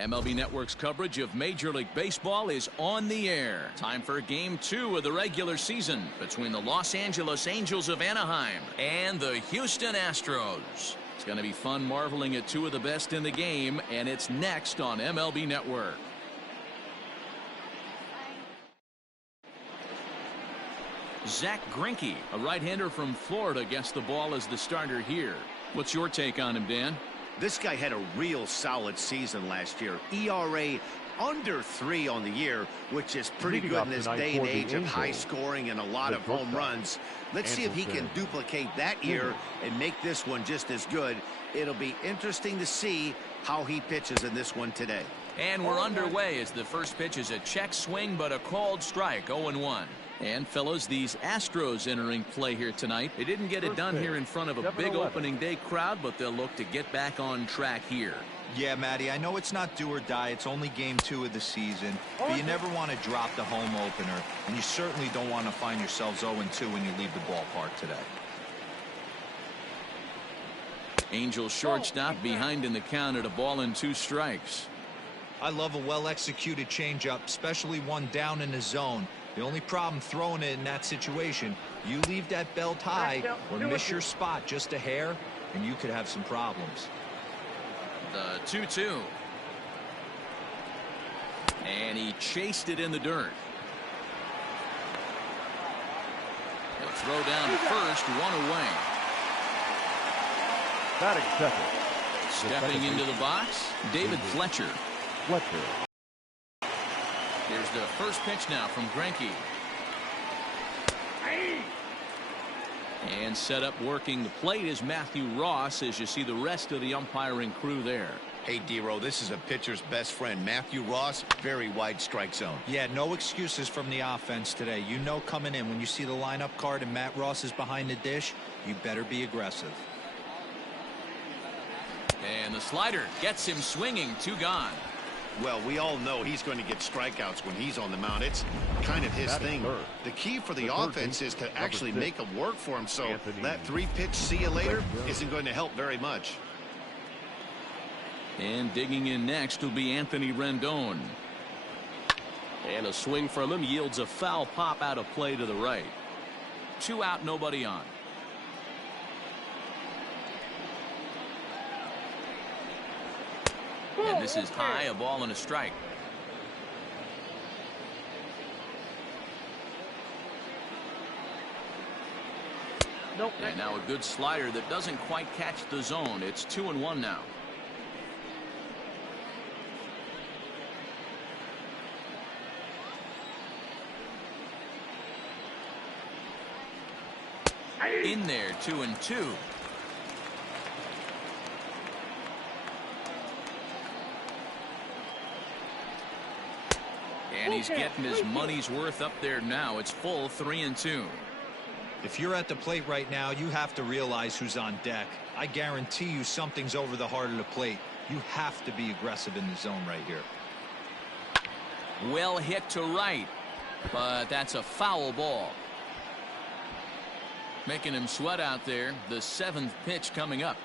MLB Network's coverage of Major League Baseball is on the air. Time for Game 2 of the regular season between the Los Angeles Angels of Anaheim and the Houston Astros. It's going to be fun marveling at two of the best in the game, and it's next on MLB Network. Zach Greinke, a right-hander from Florida, gets the ball as the starter here. What's your take on him, Dan? This guy had a real solid season last year. ERA under 3 on the year, which is pretty good in this day and age of high scoring and a lot of home runs. Let's see if he can duplicate that year and make this one just as good. It'll be interesting to see how he pitches in this one today. And we're underway as the first pitch is a check swing, but a called strike, 0-1. And, fellas, these Astros entering play here tonight. They didn't get it done here in front of a big opening day crowd, but they'll look to get back on track here. Yeah, Matty, I know it's not do or die. It's only game 2 of the season, but you never want to drop the home opener, and you certainly don't want to find yourselves 0-2 when you leave the ballpark today. Angels shortstop behind in the count at a ball and 2 strikes. I love a well-executed changeup, especially one down in the zone. The only problem throwing it in that situation, you leave that belt high or miss your spot just a hair, and you could have some problems. The 2-2. And he chased it in the dirt. He'll throw down to first, 1 away. Batting second. Stepping into the box, David Fletcher. Here's the first pitch now from Greinke. And set up working the plate is Matthew Ross, as you see the rest of the umpiring crew there. Hey, D-Row, this is a pitcher's best friend. Matthew Ross, very wide strike zone. Yeah, no excuses from the offense today. You know coming in when you see the lineup card and Matt Ross is behind the dish, you better be aggressive. And the slider gets him swinging, 2 gone. Well, we all know he's going to get strikeouts when he's on the mound. It's kind of his thing. The key for the offense is to actually make them work for him, so that 3-pitch see you later isn't going to help very much. And digging in next will be Anthony Rendon. And a swing from him yields a foul pop out of play to the right. 2 out, nobody on. And this is high, a ball and a strike. And now a good slider that doesn't quite catch the zone. It's 2-1 now. In there, 2-2. And he's getting his money's worth up there now. It's full 3-2. If you're at the plate right now, you have to realize who's on deck. I guarantee you something's over the heart of the plate. You have to be aggressive in the zone right here. Well hit to right, but that's a foul ball. Making him sweat out there. The 7th pitch coming up.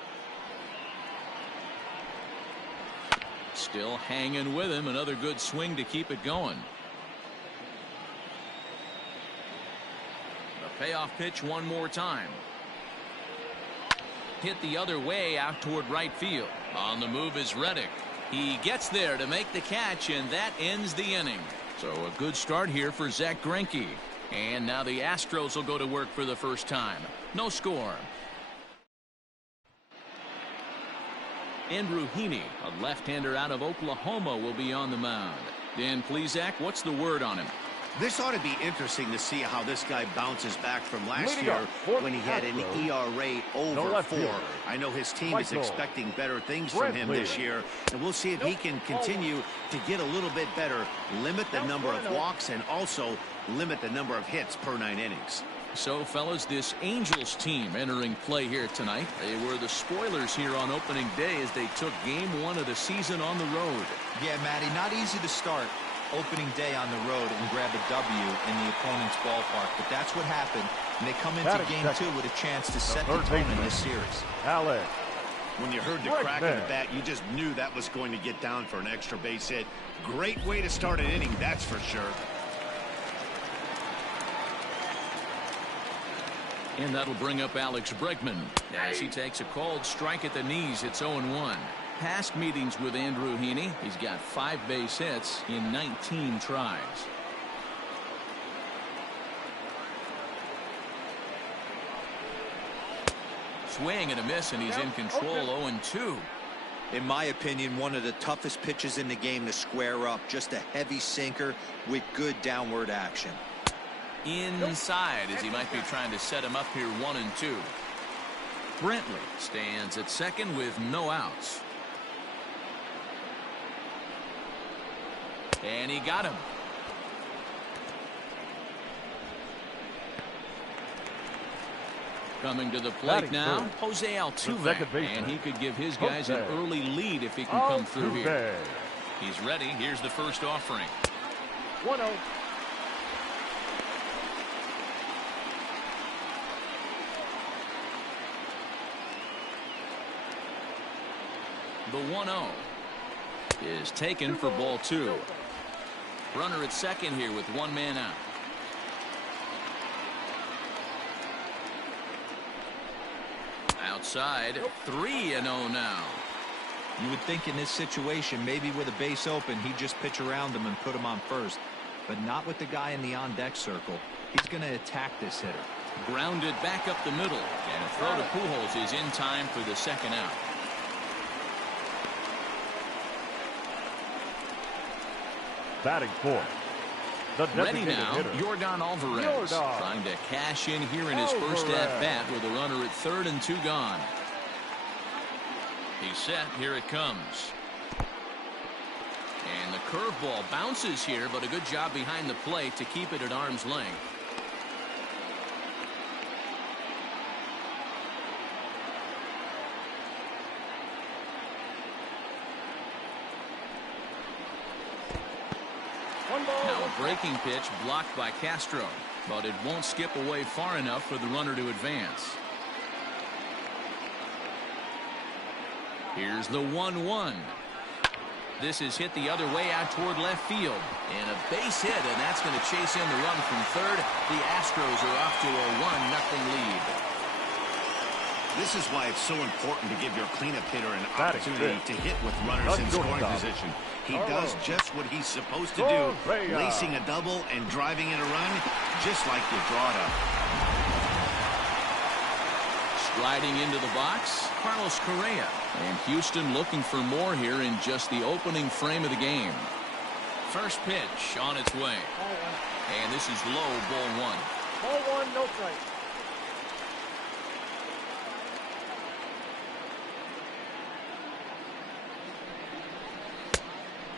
Still hanging with him. Another good swing to keep it going. The payoff pitch one more time. Hit the other way out toward right field. On the move is Reddick. He gets there to make the catch, and that ends the inning. So a good start here for Zach Greinke. And now the Astros will go to work for the first time. No score. Andrew Heaney, a left-hander out of Oklahoma, will be on the mound. Dan Plesac, what's the word on him? This ought to be interesting to see how this guy bounces back from last year when he had an ERA over 4. I know his team is expecting better things from him this year, and we'll see if he can continue to get a little bit better, limit the number of walks, and also limit the number of hits per 9 innings. So, fellas, this Angels team entering play here tonight. They were the spoilers here on opening day as they took game 1 of the season on the road. Yeah, Matty, not easy to start opening day on the road and grab a W in the opponent's ballpark, but that's what happened, and they come into game 2 with a chance to set the tone in this series. When you heard the crack of the bat, you just knew that was going to get down for an extra base hit. Great way to start an inning, that's for sure. And that'll bring up Alex Bregman as he takes a called strike at the knees. It's 0-1. Past meetings with Andrew Heaney, he's got 5 base hits in 19 tries. Swing and a miss, and he's in control. 0-2. In my opinion, one of the toughest pitches in the game to square up. Just a heavy sinker with good downward action. Inside, as he might be trying to set him up here. 1-2. Brentley stands at second with no outs. And he got him. Coming to the plate now, Jose Altuve, and he could give his guys an early lead if he can come through here. He's ready. Here's the first offering. 1-0. The 1-0 is taken for ball 2. Runner at second here with 1 man out. Outside, 3-0 now. You would think in this situation, maybe with a base open, he'd just pitch around him and put him on first. But not with the guy in the on-deck circle. He's going to attack this hitter. Grounded back up the middle. And a throw to Pujols is in time for the second out. Batting fourth. Ready now, Yordan Alvarez trying to cash in here in his first at-bat with a runner at third and 2 gone. He's set. Here it comes. And the curveball bounces here, but a good job behind the plate to keep it at arm's length. Now a breaking pitch blocked by Castro, but it won't skip away far enough for the runner to advance. Here's the 1-1. This is hit the other way out toward left field, and a base hit, and that's going to chase in the run from third. The Astros are off to a 1-0 lead. This is why it's so important to give your cleanup hitter an opportunity to hit with runners in scoring position. He does just what he's supposed to do, lacing a double and driving in a run, just like you draw it up. Striding into the box, Carlos Correa. And Houston looking for more here in just the opening frame of the game. First pitch on its way. And this is low, ball 1. Ball 1, no strike.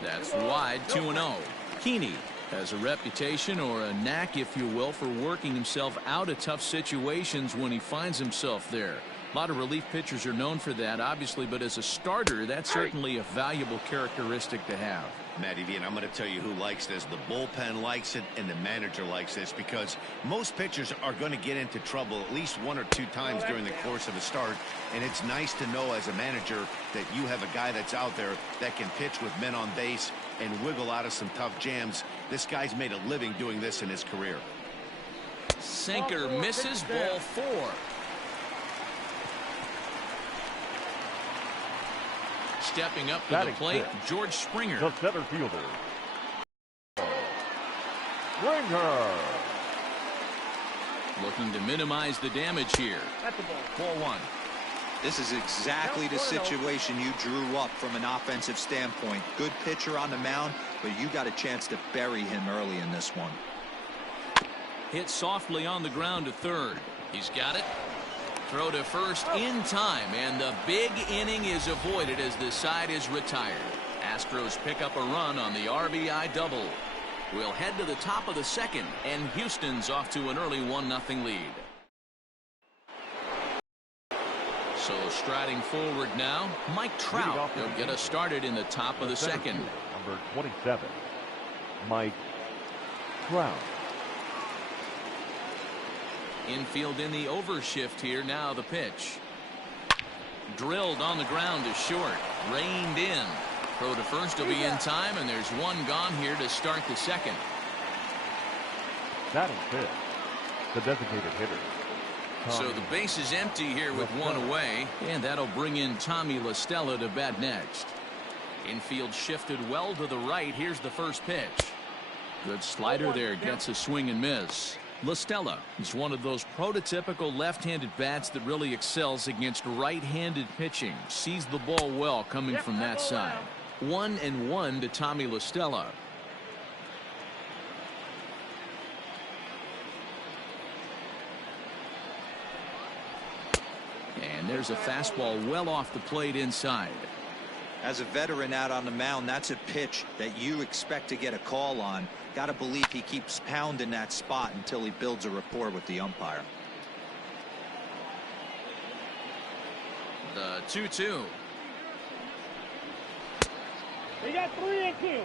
That's wide, 2-0. Heaney has a reputation, or a knack, if you will, for working himself out of tough situations when he finds himself there. A lot of relief pitchers are known for that, obviously, but as a starter, that's certainly a valuable characteristic to have. Matty V, and I'm going to tell you who likes this. The bullpen likes it, and the manager likes this, because most pitchers are going to get into trouble at least 1 or 2 times during the course of a start, and it's nice to know as a manager that you have a guy that's out there that can pitch with men on base and wiggle out of some tough jams. This guy's made a living doing this in his career. Sinker misses, ball 4. Stepping up to the plate, George Springer. The center fielder. Springer. Looking to minimize the damage here. At the ball. Ball 1. This is exactly the situation you drew up from an offensive standpoint. Good pitcher on the mound, but you got a chance to bury him early in this one. Hit softly on the ground to third. He's got it. Throw to first in time, and the big inning is avoided as the side is retired. Astros pick up a run on the RBI double. We'll head to the top of the second, and Houston's off to an early 1-0 lead. So striding forward now, Mike Trout. He'll get us started in the top of the second. Number 27, Mike Trout. Infield in the overshift here. Now the pitch. Drilled on the ground is short. Reined in. Throw to first will be in time, and there's one gone here to start the second. Batting fifth, the designated hitter. So the base is empty here with one away, and that'll bring in Tommy La Stella to bat next. Infield shifted well to the right. Here's the first pitch. Good slider there, gets a swing and miss. La Stella is one of those prototypical left-handed bats that really excels against right-handed pitching. Sees the ball well coming from that side. 1-1 to Tommy La Stella. And there's a fastball well off the plate inside. As a veteran out on the mound, that's a pitch that you expect to get a call on. Got to believe he keeps pounding that spot until he builds a rapport with the umpire. The 2-2. We got 3-2.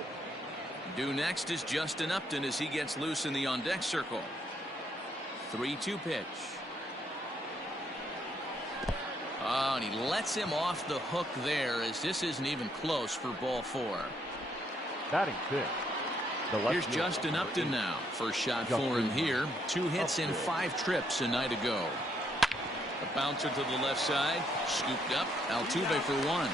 Due next is Justin Upton as he gets loose in the on-deck circle. 3-2 pitch. Oh, and he lets him off the hook there as this isn't even close for ball 4. Batting fifth. Here's Justin Upton now. First shot for him here. 2 hits in 5 trips a night ago. A bouncer to the left side. Scooped up. Altuve for 1.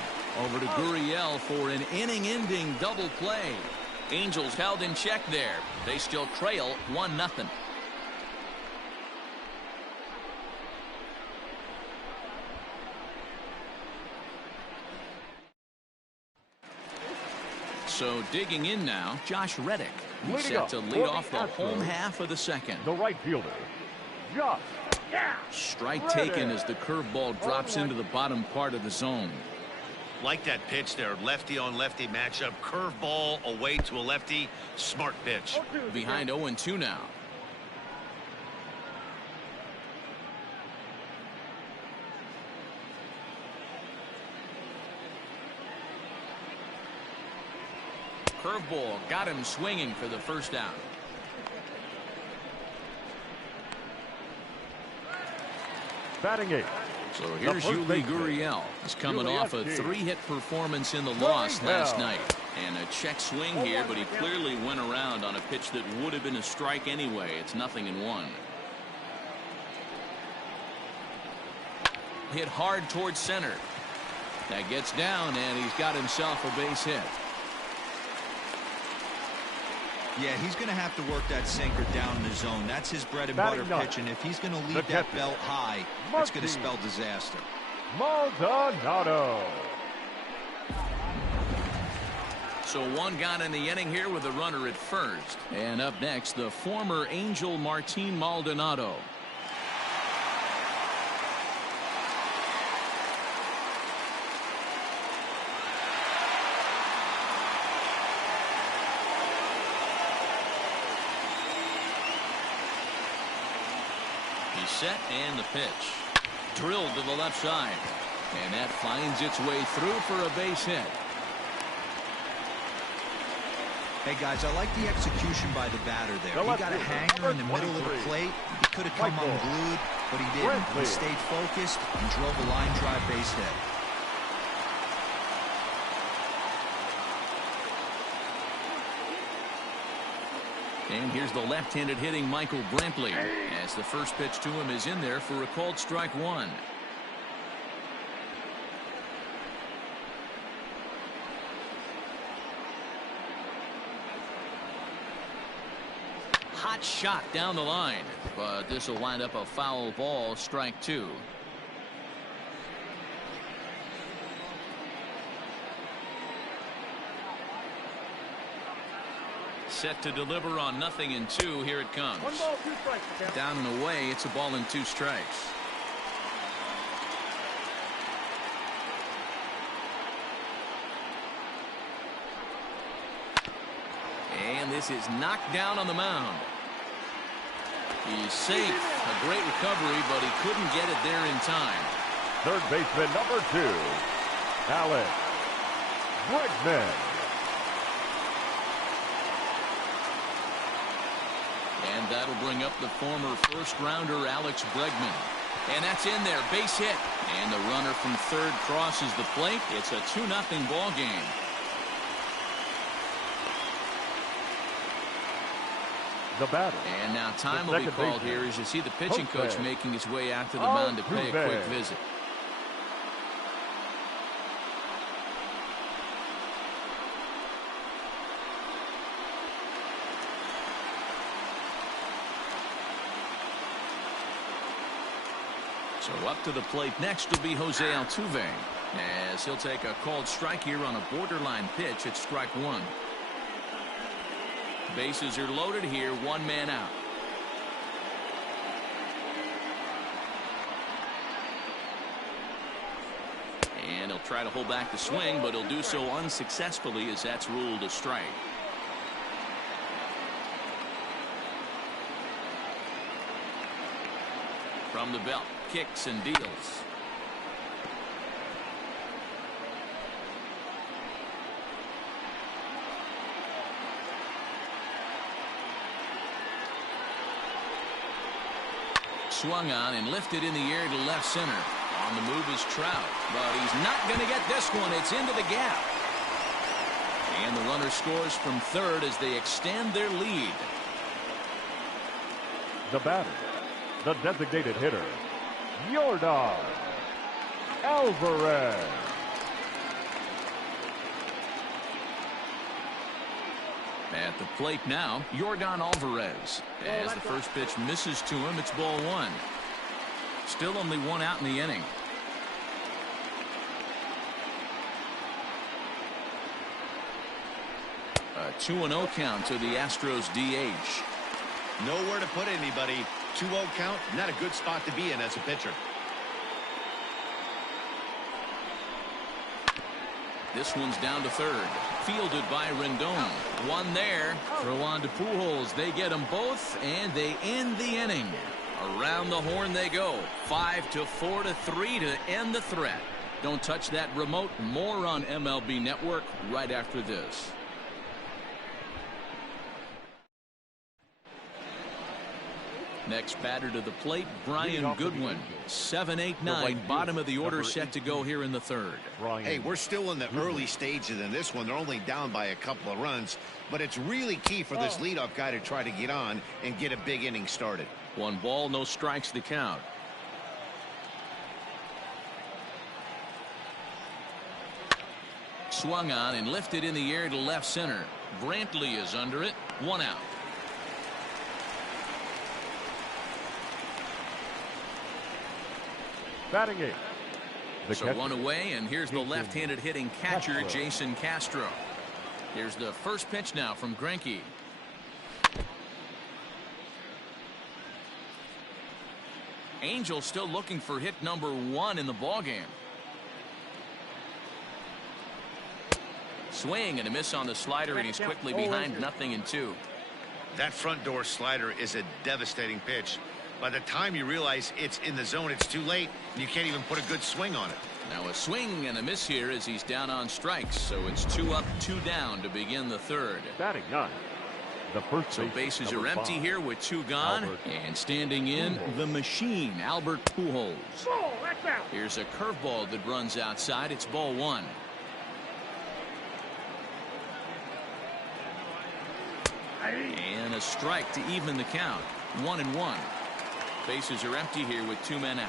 Over to Gurriel for an inning-ending double play. Angels held in check there. They still trail 1-0. So digging in now, Josh Reddick. He's set to lead off the home half of the second. The right fielder, Josh. Strike taken as the curveball drops into the bottom part of the zone. Like that pitch there, lefty on lefty matchup, curveball away to a lefty, smart pitch. Behind 0-2 now. Curveball got him swinging for the first out. Batting eighth. So here's Yuli Gurriel. He's coming off a 3-hit performance in the loss last night. And a check swing here, but he clearly went around on a pitch that would have been a strike anyway. It's 0-1. Hit hard towards center. That gets down, and he's got himself a base hit. Yeah, he's going to have to work that sinker down in the zone. That's his bread and butter pitch, and if he's going to leave that belt high, that's going to spell disaster. Maldonado. So 1 gone in the inning here with a runner at first. And up next, the former Angel Martin Maldonado. He's set, and the pitch. Drilled to the left side. And that finds its way through for a base hit. Hey, guys, I like the execution by the batter there. He got a hanger in the middle of the plate. He could have come unglued, but he didn't. He stayed focused and drove a line drive base hit. And here's the left-handed hitting Michael Brantley as the first pitch to him is in there for a called strike 1. Hot shot down the line, but this will wind up a foul ball, strike 2. Set to deliver on 0-2. Here it comes. 1 ball, 2 strikes. Down and away. It's a ball and 2 strikes. And this is knocked down on the mound. He's safe. A great recovery, but he couldn't get it there in time. Third baseman number 2, Alex Bregman. And that'll bring up the former first-rounder Alex Bregman. And that's in there, base hit. And the runner from third crosses the plate. It's a 2-0 ball game. The batter. And now time will be called here as you see the pitching coach making his way out to the mound to pay a quick visit. So up to the plate next will be Jose Altuve, as he'll take a called strike here on a borderline pitch at strike one. Bases are loaded here, one man out. And he'll try to hold back the swing, but he'll do so unsuccessfully as that's ruled a strike. From the belt, kicks and deals. Swung on and lifted in the air to left center. On the move is Trout, but he's not going to get this one. It's into the gap. And the runner scores from third as they extend their lead. The batter, the designated hitter, Yordan Alvarez. At the plate now, Yordan Alvarez. As the first pitch misses to him, it's ball one. Still only one out in the inning. A 2-0 count to the Astros DH. Nowhere to put anybody. 2-0 count, not a good spot to be in as a pitcher. This one's down to third. Fielded by Rendon. One there. Throw on to Pujols. They get them both, and they end the inning. Around the horn they go. 5-4-3 to end the threat. Don't touch that remote. More on MLB Network right after this. Next batter to the plate, Brian Goodwin. 7-8-9, bottom of the order set to go here in the third. Hey, we're still in the early stages in this one. They're only down by a couple of runs, but it's really key for this leadoff guy to try to get on and get a big inning started. 1 ball, no strikes to count. Swung on and lifted in the air to left center. Brantley is under it. 1 out. Batting 8. So 1 away, and here's the left-handed hitting catcher, Jason Castro. Here's the first pitch now from Greinke. Angel still looking for hit number 1 in the ballgame. Swing and a miss on the slider, and he's quickly behind 0-2. That front door slider is a devastating pitch. By the time you realize it's in the zone, it's too late. You can't even put a good swing on it. Now a swing and a miss here as he's down on strikes. So it's 2 up, 2 down to begin the third. Batting 9. The first so bases are empty here with 2 gone. And standing in the machine, Albert Pujols. Here's a curveball that runs outside. It's ball 1. And a strike to even the count. 1-1. Bases are empty here with 2 men out.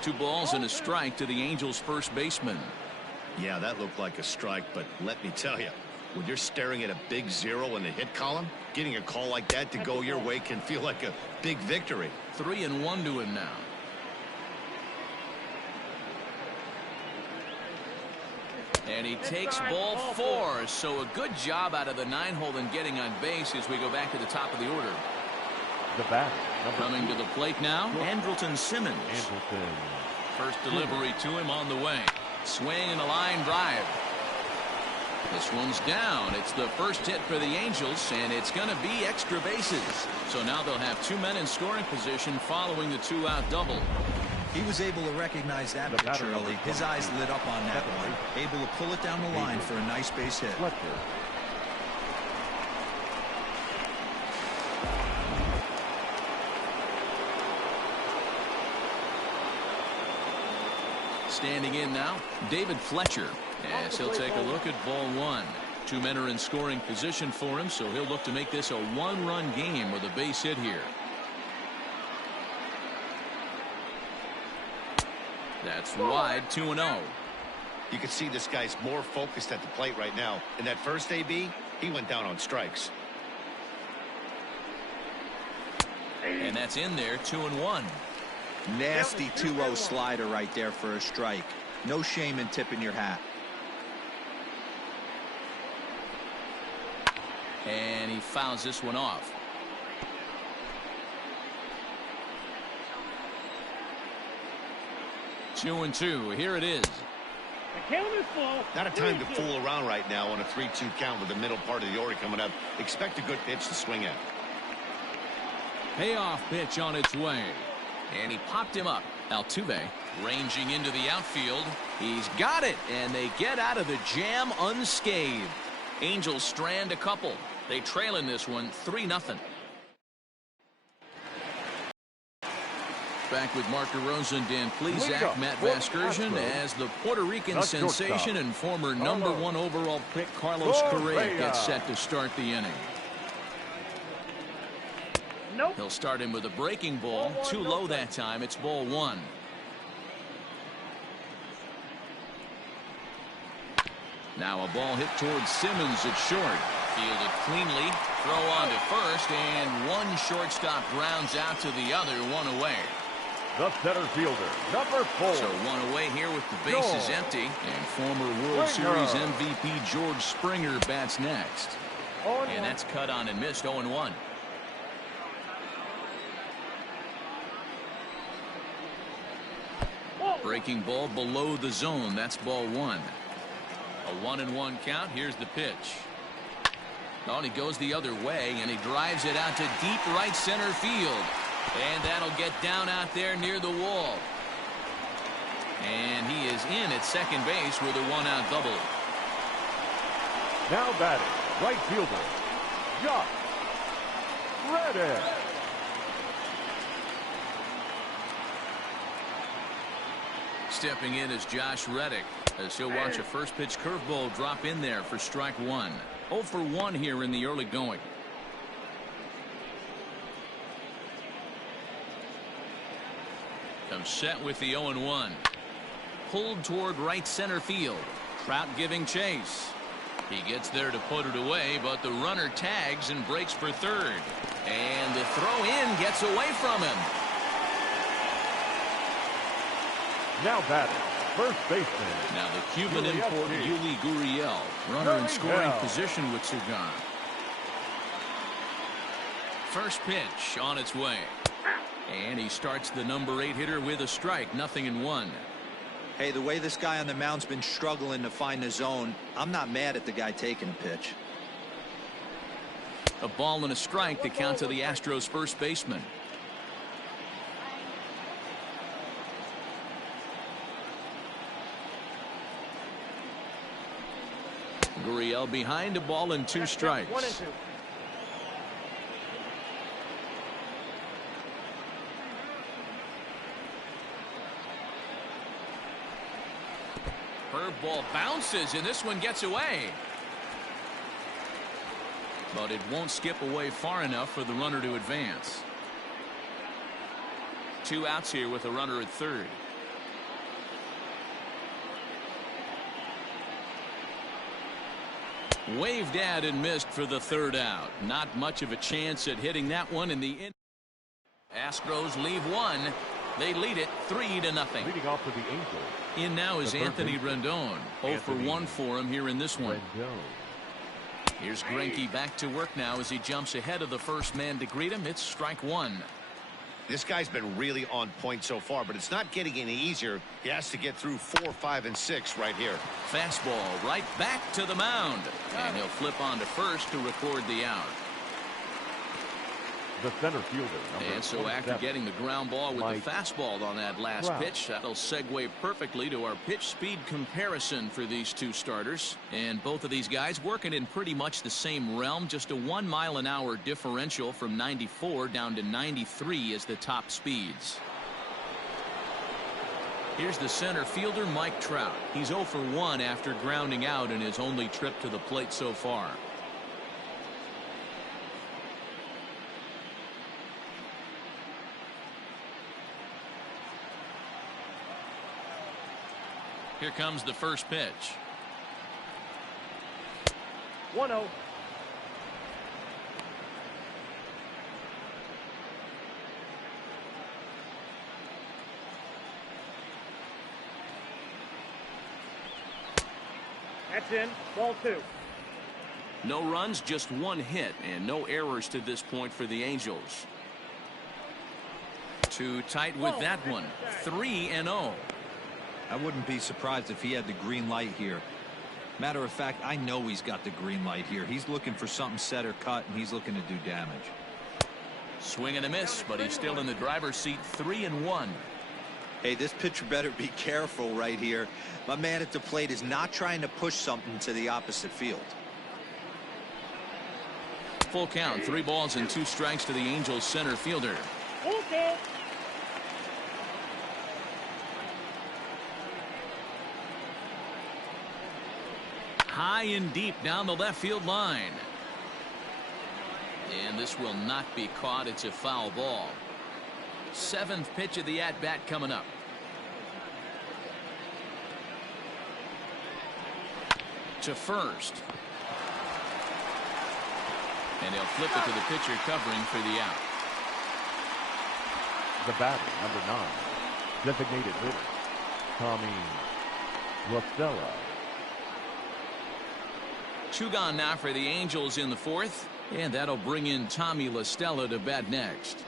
2 balls and a strike to the Angels' first baseman. Yeah, that looked like a strike, but let me tell you, when you're staring at a big 0 in the hit column, getting a call like that to go your way can feel like a big victory. 3-1 to him now. And he takes ball 4. So a good job out of the 9-hole in getting on base as we go back to the top of the order. The batter. Coming to the plate now, Andrelton Simmons. First delivery to him on the way. Swing and a line drive. This one's down. It's the first hit for the Angels, and it's going to be extra bases. So now they'll have 2 men in scoring position following the 2-out double. He was able to recognize that pitch early. His eyes lit up on that one. Able to pull it down the line for a nice base hit. Standing in now, David Fletcher, as he'll take a look at ball one. Two men are in scoring position for him, so he'll look to make this a one-run game with a base hit here. That's wide, 2-0. You can see this guy's more focused at the plate right now. In that first AB, he went down on strikes. And that's in there, 2-1. Nasty 2-0 slider right there for a strike. No shame in tipping your hat. And he fouls this one off. Two and two. Here it is. The count is full. Not a time to fool around right now on a 3-2 count with the middle part of the order coming up. Expect a good pitch to swing at. Payoff pitch on its way. And he popped him up. Altuve ranging into the outfield. He's got it. And they get out of the jam unscathed. Angels strand a couple. They trail in this one 3-0. Back with Mark DeRosa and Dan Plesac, Matt Vasgersian, as the Puerto Rican sensation and former #1 overall pick Carlos Correa gets set to start the inning. Nope. He'll start him with a breaking ball. Too low that time. It's ball one. Now a ball hit towards Simmons at short. Fielded cleanly. Throw on to first, and one shortstop grounds out to the other, one away. The center fielder, number 4. So one away here with the bases empty. And former World Series MVP George Springer bats next. And that's cut on and missed, 0-1. Breaking ball below the zone. That's ball one. A 1-1 count. Here's the pitch. Oh, and he goes the other way, and he drives it out to deep right center field. And that'll get down out there near the wall. And he is in at second base with a one-out double. Now batting, right fielder, Josh Reddick. Stepping in is Josh Reddick, as he'll watch a first pitch curveball drop in there for strike one. 0 for 1 here in the early going. Comes set with the 0-1. Pulled toward right center field. Trout giving chase. He gets there to put it away, but the runner tags and breaks for third. And the throw in gets away from him. Now batting, first baseman. Now the Cuban import Yuli Gurriel, runner in scoring position with Sugan. First pitch on its way. And he starts the number 8 hitter with a strike, 0-1. Hey, the way this guy on the mound's been struggling to find the zone, I'm not mad at the guy taking a pitch. A ball and a strike to count to the Astros first baseman. Gurriel behind, a ball and 2 strikes. 1-2. Curveball bounces, and this one gets away. But it won't skip away far enough for the runner to advance. 2 outs here with a runner at third. Waved at and missed for the third out. Not much of a chance at hitting that one in the end. Astros leave one. They lead it 3-0. Leading off to the Angels. In now is Anthony Rendon. 0 for 1 for him here in this one. Here's Greinke back to work now as he jumps ahead of the first man to greet him. It's strike one. This guy's been really on point so far, but it's not getting any easier. He has to get through 4, 5, and 6 right here. Fastball right back to the mound. And he'll flip on to first to record the out. The center fielder. And so after getting the ground ball with the fastball on that last pitch, that'll segue perfectly to our pitch speed comparison for these two starters. And both of these guys working in pretty much the same realm. Just a 1 mile an hour differential from 94 down to 93 as the top speeds. Here's the center fielder, Mike Trout. He's 0 for 1 after grounding out in his only trip to the plate so far. Here comes the first pitch. 1-0. That's in. Ball 2. No runs, just 1 hit, and no errors to this point for the Angels. Too tight with that one. 3-0. I wouldn't be surprised if he had the green light here. Matter of fact, I know he's got the green light here. He's looking for something set or cut, and he's looking to do damage. Swing and a miss, but he's still in the driver's seat. 3-1. Hey, this pitcher better be careful right here. My man at the plate is not trying to push something to the opposite field. Full count. 3 balls and 2 strikes to the Angels center fielder. Okay. High and deep down the left field line. And this will not be caught. It's a foul ball. 7th pitch of the at-bat coming up. To first. And he'll flip it to the pitcher covering for the out. The batter, number 9, designated hitter, Tommy La. 2 gone now for the Angels in the 4th. And that'll bring in Tommy La to bat next.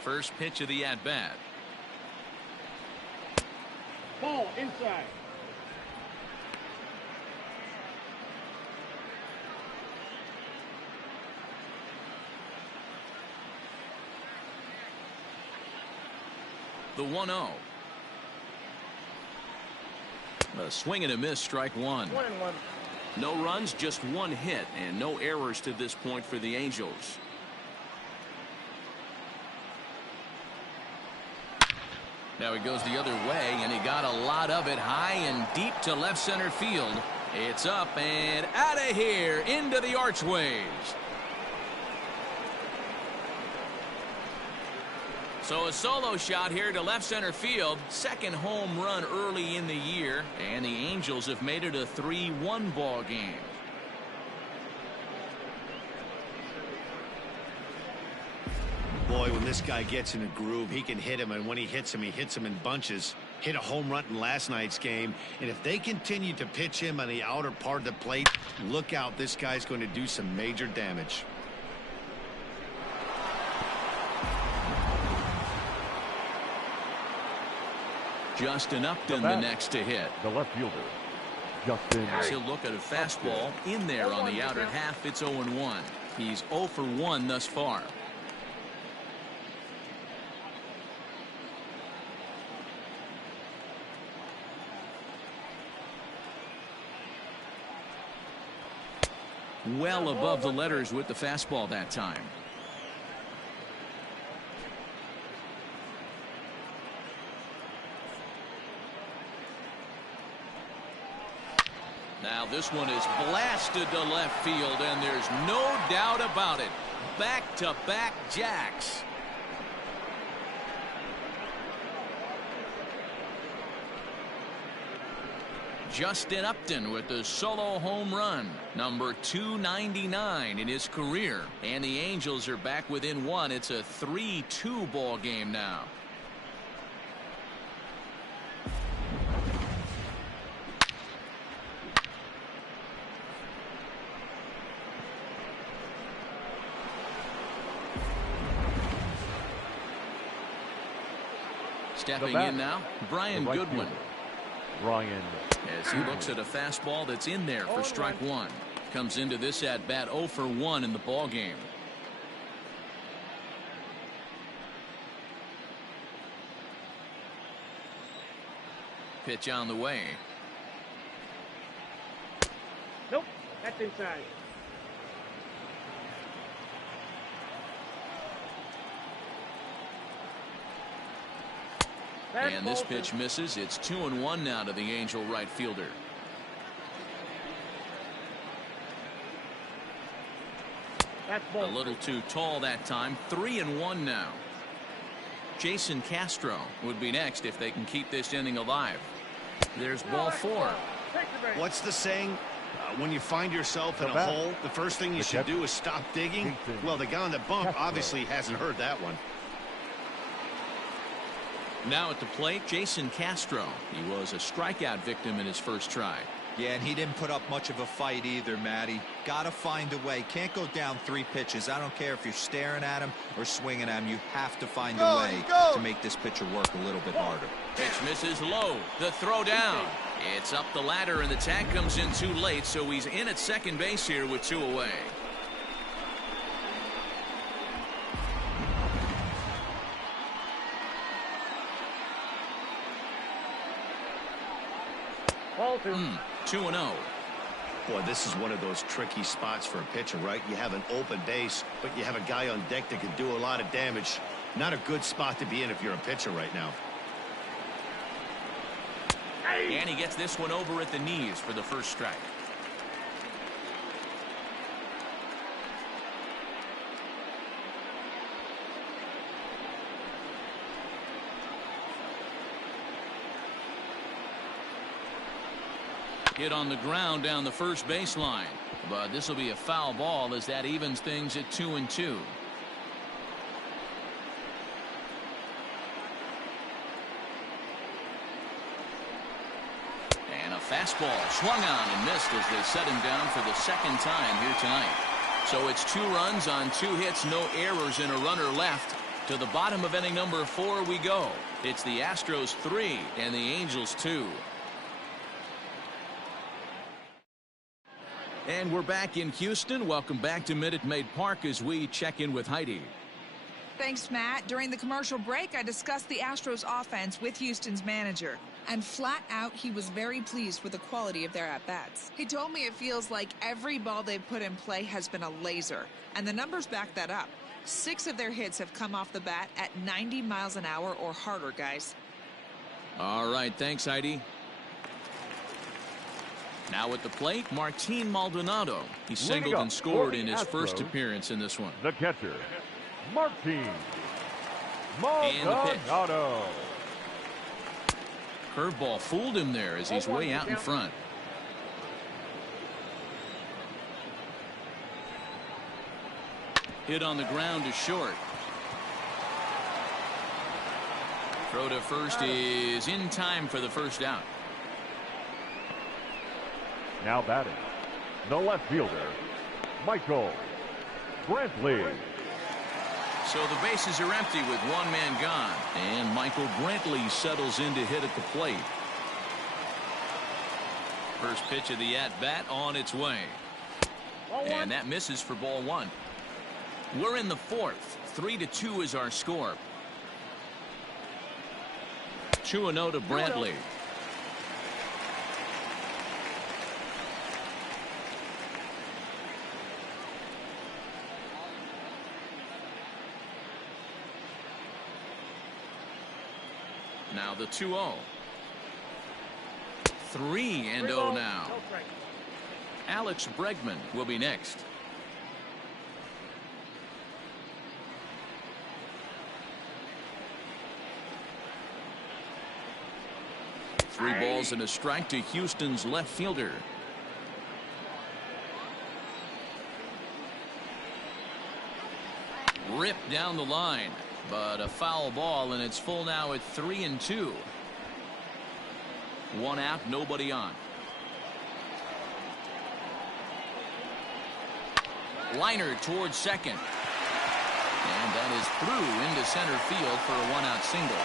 First pitch of the at-bat. Ball inside. The 1-0. A swing and a miss, strike 1. 1-1. No runs, just 1 hit, and no errors to this point for the Angels. Now he goes the other way, and he got a lot of it high and deep to left center field. It's up and out of here into the archways. So a solo shot here to left center field. 2nd home run early in the year, and the Angels have made it a 3-1 ball game. Boy, when this guy gets in a groove, he can hit him, and when he hits him in bunches. Hit a home run in last night's game, and if they continue to pitch him on the outer part of the plate, look out, this guy's going to do some major damage. Justin Upton the next to hit. The left fielder, Justin. He'll look at a fastball in there on the outer half. It's 0-1. He's 0 for 1 thus far. Well above the letters with the fastball that time. Now this one is blasted to left field, and there's no doubt about it. Back-to-back jacks. Justin Upton with the solo home run, number 299 in his career. And the Angels are back within 1. It's a 3-2 ball game now. Stepping in now, Brian Goodwin. Ryan. As he looks at a fastball that's in there for strike 1. Comes into this at bat 0 for 1 in the ball game. Pitch on the way. Nope, that's inside. And this pitch misses. It's 2-1 now to the Angel right fielder. A little too tall that time. 3-1 now. Jason Castro would be next if they can keep this inning alive. There's ball 4. What's the saying? When you find yourself in a hole, the first thing you should do is stop digging. Well, the guy on the bump obviously hasn't heard that one. Now at the plate, Jason Castro. He was a strikeout victim in his first try. Yeah, and he didn't put up much of a fight either, Matty. Got to find a way. Can't go down 3 pitches. I don't care if you're staring at him or swinging at him. You have to find a way to make this pitcher work a little bit harder. Pitch misses low. The throw down. It's up the ladder, and the tag comes in too late, so he's in at second base here with 2 away. Ball 2. 2-0. Boy, this is one of those tricky spots for a pitcher, right? You have an open base, but you have a guy on deck that can do a lot of damage. Not a good spot to be in if you're a pitcher right now. And he gets this one over at the knees for the first strike. Hit on the ground down the first baseline, but this will be a foul ball as that evens things at 2-2. And a fastball swung on and missed as they set him down for the second time here tonight. So it's 2 runs on 2 hits, no errors, and a runner left. To the bottom of inning number 4 we go. It's the Astros 3 and the Angels 2. And we're back in Houston. Welcome back to Minute Maid Park as we check in with Heidi. Thanks, Matt. During the commercial break, I discussed the Astros offense with Houston's manager. And flat out, he was very pleased with the quality of their at-bats. He told me it feels like every ball they've put in play has been a laser. And the numbers back that up. 6 of their hits have come off the bat at 90 miles an hour or harder, guys. All right. Thanks, Heidi. Now at the plate, Martin Maldonado. He singled and scored in his first appearance in this one. The catcher, Martin And the pitch. Maldonado. Curveball fooled him there as he's way out in front. Hit on the ground to short. Throw to first is in time for the first out. Now batting, the left fielder, Michael Brantley. So the bases are empty with 1 man gone. And Michael Brantley settles in to hit at the plate. First pitch of the at-bat on its way. And that misses for ball 1. We're in the 4th. 3-2 is our score. 2-0 to Brantley. Now the 2-0. 3-0 now. Alex Bregman will be next. Three balls and a strike to Houston's left fielder. Ripped down the line. But a foul ball, and it's full now at 3-2. 1 out, nobody on. Liner towards second. And that is through into center field for a 1-out single.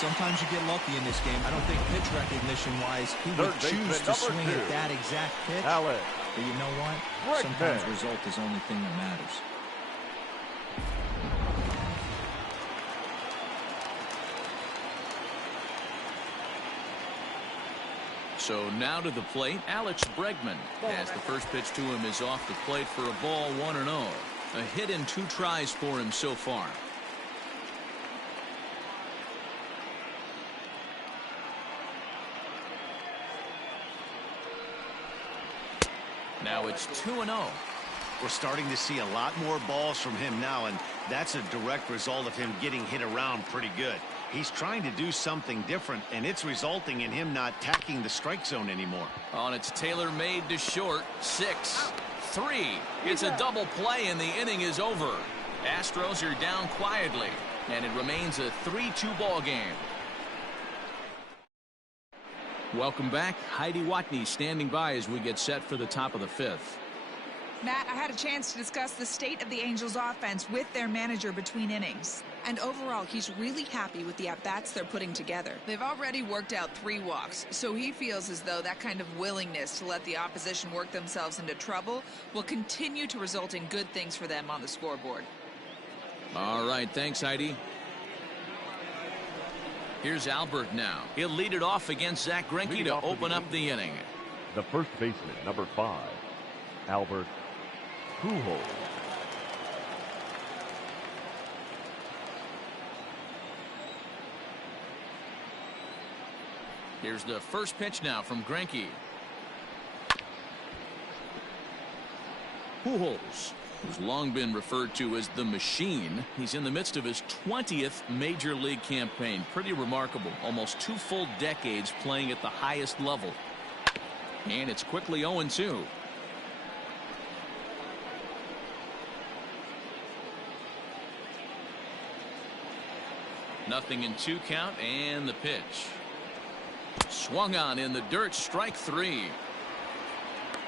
Sometimes you get lucky in this game. I don't think pitch recognition-wise he would choose to swing at that exact pitch. But you know what? Sometimes result is the only thing that matters. So now to the plate, Alex Bregman, as the first pitch to him is off the plate for a ball 1-0. A hit in 2 tries for him so far. Now it's 2-0. We're starting to see a lot more balls from him now, and that's a direct result of him getting hit around pretty good. He's trying to do something different, and it's resulting in him not tacking the strike zone anymore. On its tailor-made to short. 6-3. It's a double play, and the inning is over. Astros are down quietly, and it remains a 3-2 ball game. Welcome back. Heidi Watney standing by as we get set for the top of the 5th. Matt, I had a chance to discuss the state of the Angels offense with their manager between innings. And overall, he's really happy with the at-bats they're putting together. They've already worked out 3 walks, so he feels as though that kind of willingness to let the opposition work themselves into trouble will continue to result in good things for them on the scoreboard. All right, thanks, Heidi. Here's Albert now. He'll lead it off against Zach Greinke to open up the inning. The first baseman, number 5, Albert Pujols. Here's the first pitch now from Greinke. Pujols, who's long been referred to as the machine. He's in the midst of his 20th major league campaign. Pretty remarkable. Almost 2 full decades playing at the highest level. And it's quickly 0-2. Nothing in 2 count, and the pitch. Swung on in the dirt, strike 3.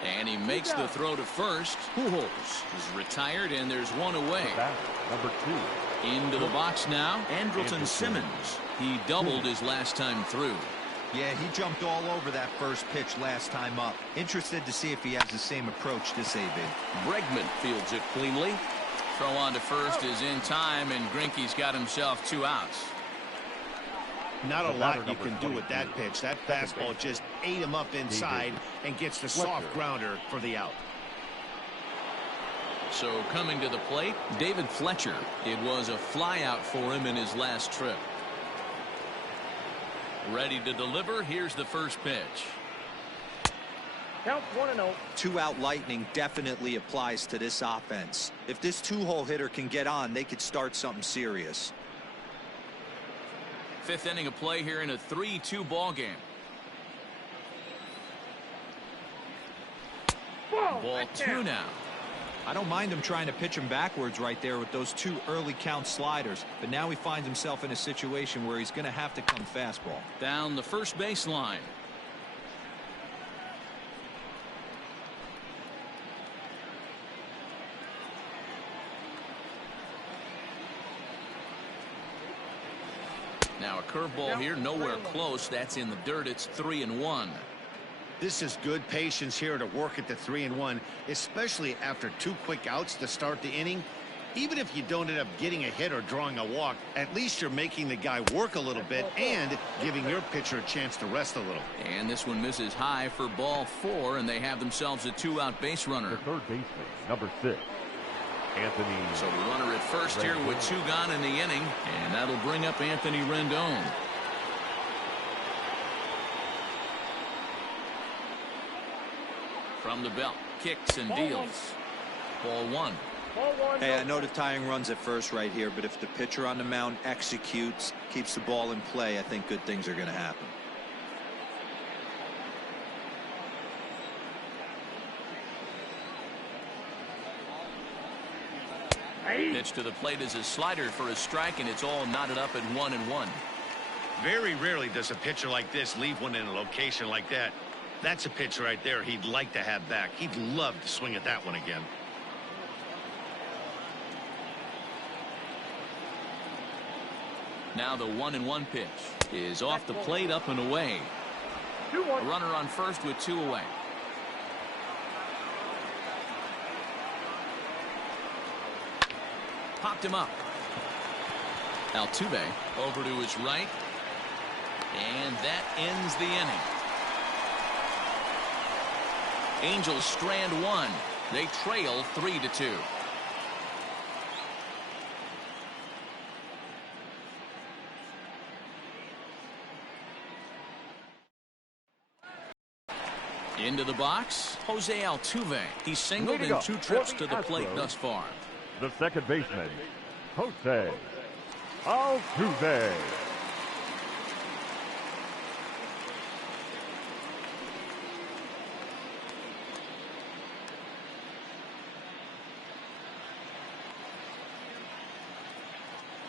And he makes the throw to first. Pujols is retired, and there's 1 away. Number 2. Into the box now, Andrelton Simmons. He doubled his last time through. Yeah, he jumped all over that first pitch last time up. Interested to see if he has the same approach this AB. Bregman fields it cleanly. Throw on to first is in time, and Greinke's got himself 2 outs. Not a lot you can do with that pitch. That fastball just ate him up inside and gets the soft grounder for the out. So coming to the plate, David Fletcher. It was a fly out for him in his last trip. Ready to deliver. Here's the first pitch. Count 1-0. 2-out lightning definitely applies to this offense. If this 2-hole hitter can get on, they could start something serious. 5th inning of play here in a 3-2 ball game. Ball 2 now. I don't mind him trying to pitch him backwards right there with those 2 early count sliders, but now he finds himself in a situation where he's going to have to come fastball. Down the first baseline. Now a curveball here, nowhere close. That's in the dirt. It's 3-1. This is good patience here to work at the 3-1, especially after 2 quick outs to start the inning. Even if you don't end up getting a hit or drawing a walk, at least you're making the guy work a little bit and giving your pitcher a chance to rest a little. And this one misses high for ball 4, and they have themselves a 2-out base runner. The third baseman, number 6, Anthony. So the runner at first here with 2 gone in the inning, and that'll bring up Anthony Rendon. From the belt, kicks and deals. Ball 1. Hey, I know the tying runs at first right here, but if the pitcher on the mound executes, keeps the ball in play, I think good things are going to happen. Pitch to the plate is a slider for a strike, and it's all knotted up at 1-1. Very rarely does a pitcher like this leave one in a location like that. That's a pitch right there he'd like to have back. He'd love to swing at that one again. Now the 1-1 pitch is off the plate, up and away. A runner on first with 2 away. Popped him up. Altuve over to his right. And that ends the inning. Angels strand 1. They trail 3-2. Into the box, Jose Altuve. He's singled in 2 trips to the plate thus far. The second baseman, Jose Altuve.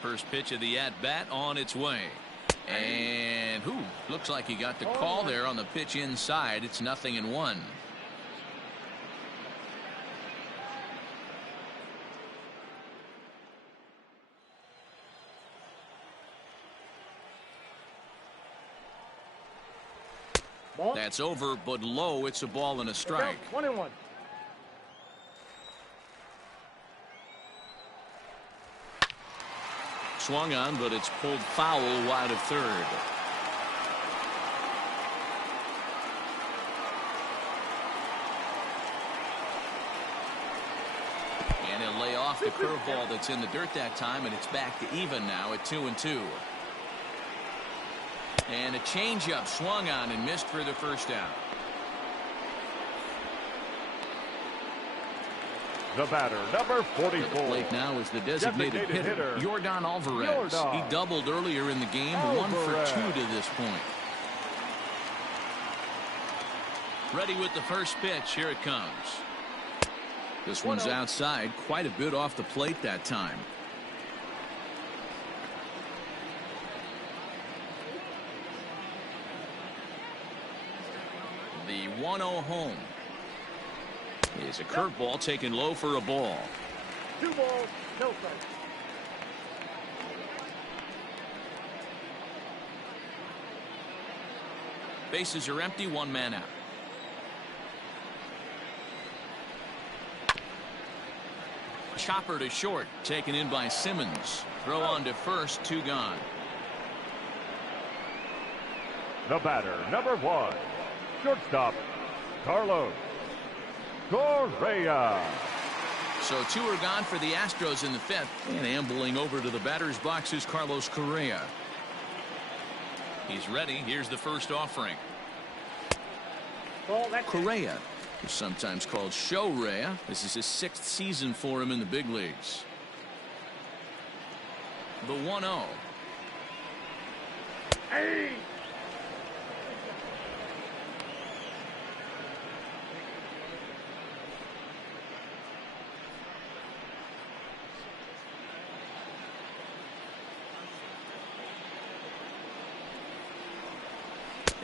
First pitch of the at-bat on its way. And looks like he got the call there on the pitch inside. It's 0-1. That's over, but low. It's a ball and a strike. 1-1. Swung on, but it's pulled foul wide of third. And he'll lay off the curveball that's in the dirt that time, and it's back to even now at 2-2. And a changeup swung on and missed for the first out. The batter, number 44. At the plate now is the designated hitter, Yordan Alvarez. He doubled earlier in the game, 1 for 2 to this point. Ready with the first pitch. Here it comes. This one's outside, quite a bit off the plate that time. The 1-0 home. Is a curveball taken low for a ball. 2 balls, no strikes. Bases are empty, 1 man out. Chopper to short, taken in by Simmons. Throw on to first, 2 gone. The batter, number 1, shortstop, Carlos Correa. So 2 are gone for the Astros in the 5th. And ambling over to the batter's box is Carlos Correa. He's ready. Here's the first offering. Correa is sometimes called Show Rea. This is his 6th season for him in the big leagues. The 1-0. Hey!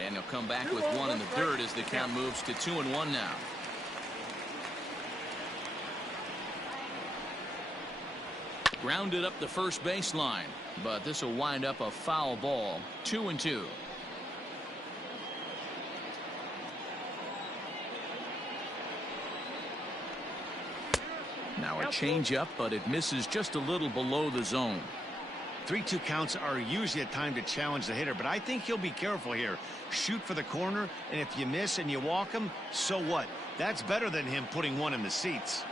And he'll come back with 1 in the dirt as the count moves to 2-1 now. Grounded up the first baseline, but this will wind up a foul ball. 2-2. Now a changeup, but it misses just a little below the zone. 3-2 counts are usually a time to challenge the hitter, but I think he'll be careful here. Shoot for the corner, and if you miss and you walk him, so what? That's better than him putting 1 in the seats.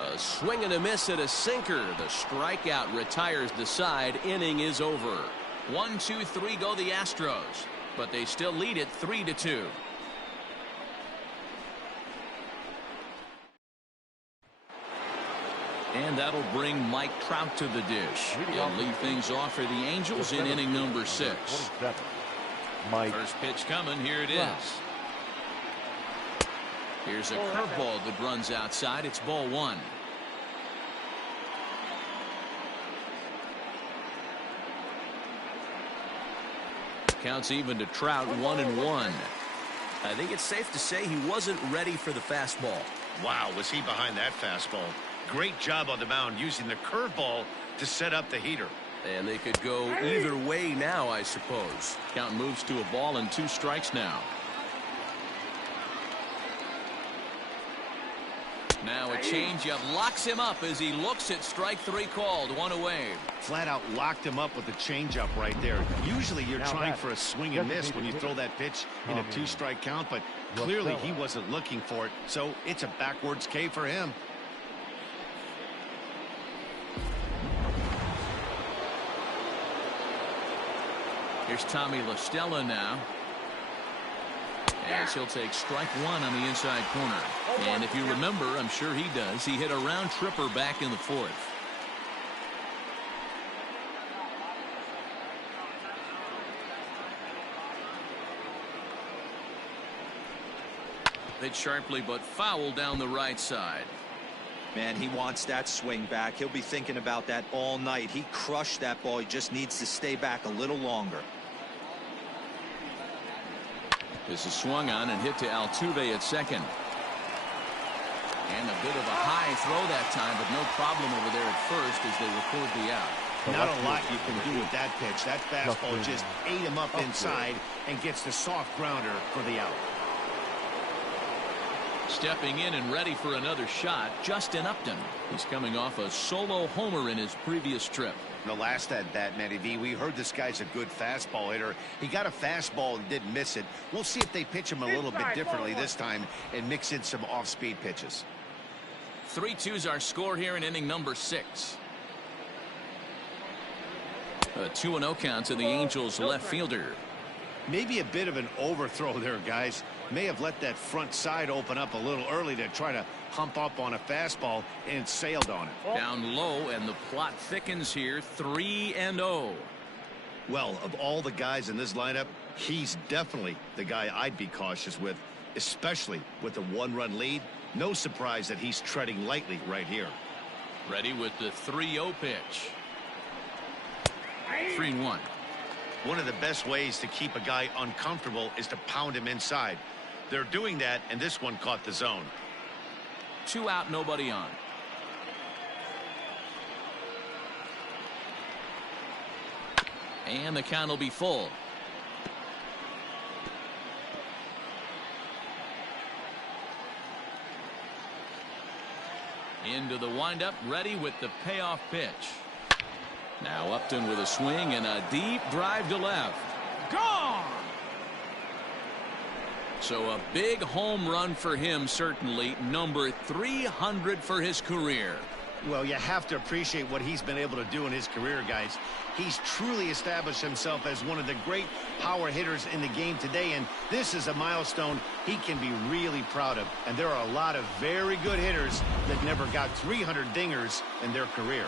A swing and a miss at a sinker. The strikeout retires the side. Inning is over. 1, 2, 3 go the Astros, but they still lead it 3-2. And that'll bring Mike Trout to the dish. He'll lead things off for the Angels in inning number 6. First pitch coming. Here it is. Here's a curveball that runs outside. It's ball 1. Counts even to Trout, 1-1. I think it's safe to say he wasn't ready for the fastball. Wow, was he behind that fastball? Great job on the mound using the curveball to set up the heater. And they could go either way now, I suppose. Count moves to a ball and 2 strikes now. Now a changeup locks him up as he looks at strike 3 called. 1 away. Flat out locked him up with the changeup right there. Usually you're trying for a swing and miss when you throw that pitch in a 2-strike count, but clearly he wasn't looking for it, so it's a backwards K for him. Here's Tommy La Stella now. As he'll take strike one on the inside corner. And if you remember, I'm sure he does, he hit a round tripper back in the fourth. Hit sharply but foul down the right side. Man, he wants that swing back. He'll be thinking about that all night. He crushed that ball. He just needs to stay back a little longer. This is swung on and hit to Altuve at second. And a bit of a high throw that time, but no problem over there at first as they record the out. Not a lot you can do with that pitch. That fastball just ate him up inside and gets the soft grounder for the out. Stepping in and ready for another shot, Justin Upton. He's coming off a solo homer in his previous trip. The last at bat, Matty V, we heard this guy's a good fastball hitter. He got a fastball and didn't miss it. We'll see if they pitch him a little bit differently this time and mix in some off-speed pitches. 3-2's our score here in inning number 6. A 2-0 count to the Angels left fielder. Maybe a bit of an overthrow there, guys. May have let that front side open up a little early to try to hump up on a fastball and sailed on it. Down low, and the plot thickens here. 3-0. Well, of all the guys in this lineup, he's definitely the guy I'd be cautious with, especially with a 1-run lead. No surprise that he's treading lightly right here. Ready with the 3-0 pitch. 3-1. One of the best ways to keep a guy uncomfortable is to pound him inside. They're doing that, and this one caught the zone. 2 out, nobody on. And the count will be full. Into the windup, ready with the payoff pitch. Now Upton with a swing and a deep drive to left. Gone! So a big home run for him, certainly. Number 300 for his career. Well, you have to appreciate what he's been able to do in his career, guys. He's truly established himself as one of the great power hitters in the game today, and this is a milestone he can be really proud of. And there are a lot of very good hitters that never got 300 dingers in their career.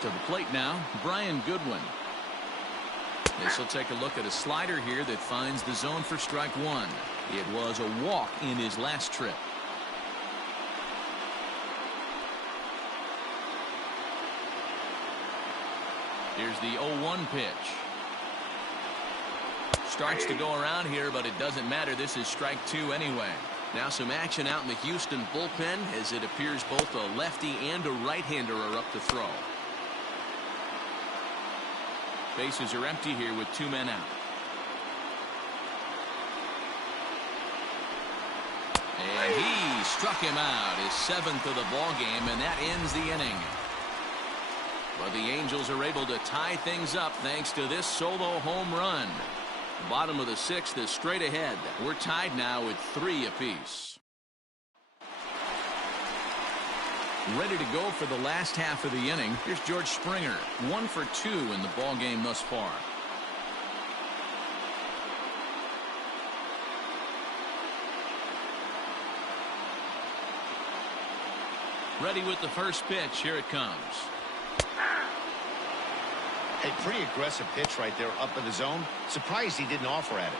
To the plate now, Brian Goodwin. This will take a look at a slider here that finds the zone for strike one. It was a walk in his last trip. Here's the 0-1 pitch. Starts to go around here, but it doesn't matter. This is strike two anyway. Now some action out in the Houston bullpen, as it appears both a lefty and a right-hander are up to throw. Bases are empty here with 2 men out. And he struck him out, his 7th of the ball game, and that ends the inning. But the Angels are able to tie things up thanks to this solo home run. Bottom of the 6th is straight ahead. We're tied now at 3 apiece. Ready to go for the last half of the inning. Here's George Springer, 1 for 2 in the ball game thus far. Ready with the first pitch. Here it comes. A pretty aggressive pitch right there up in the zone. Surprised he didn't offer at it.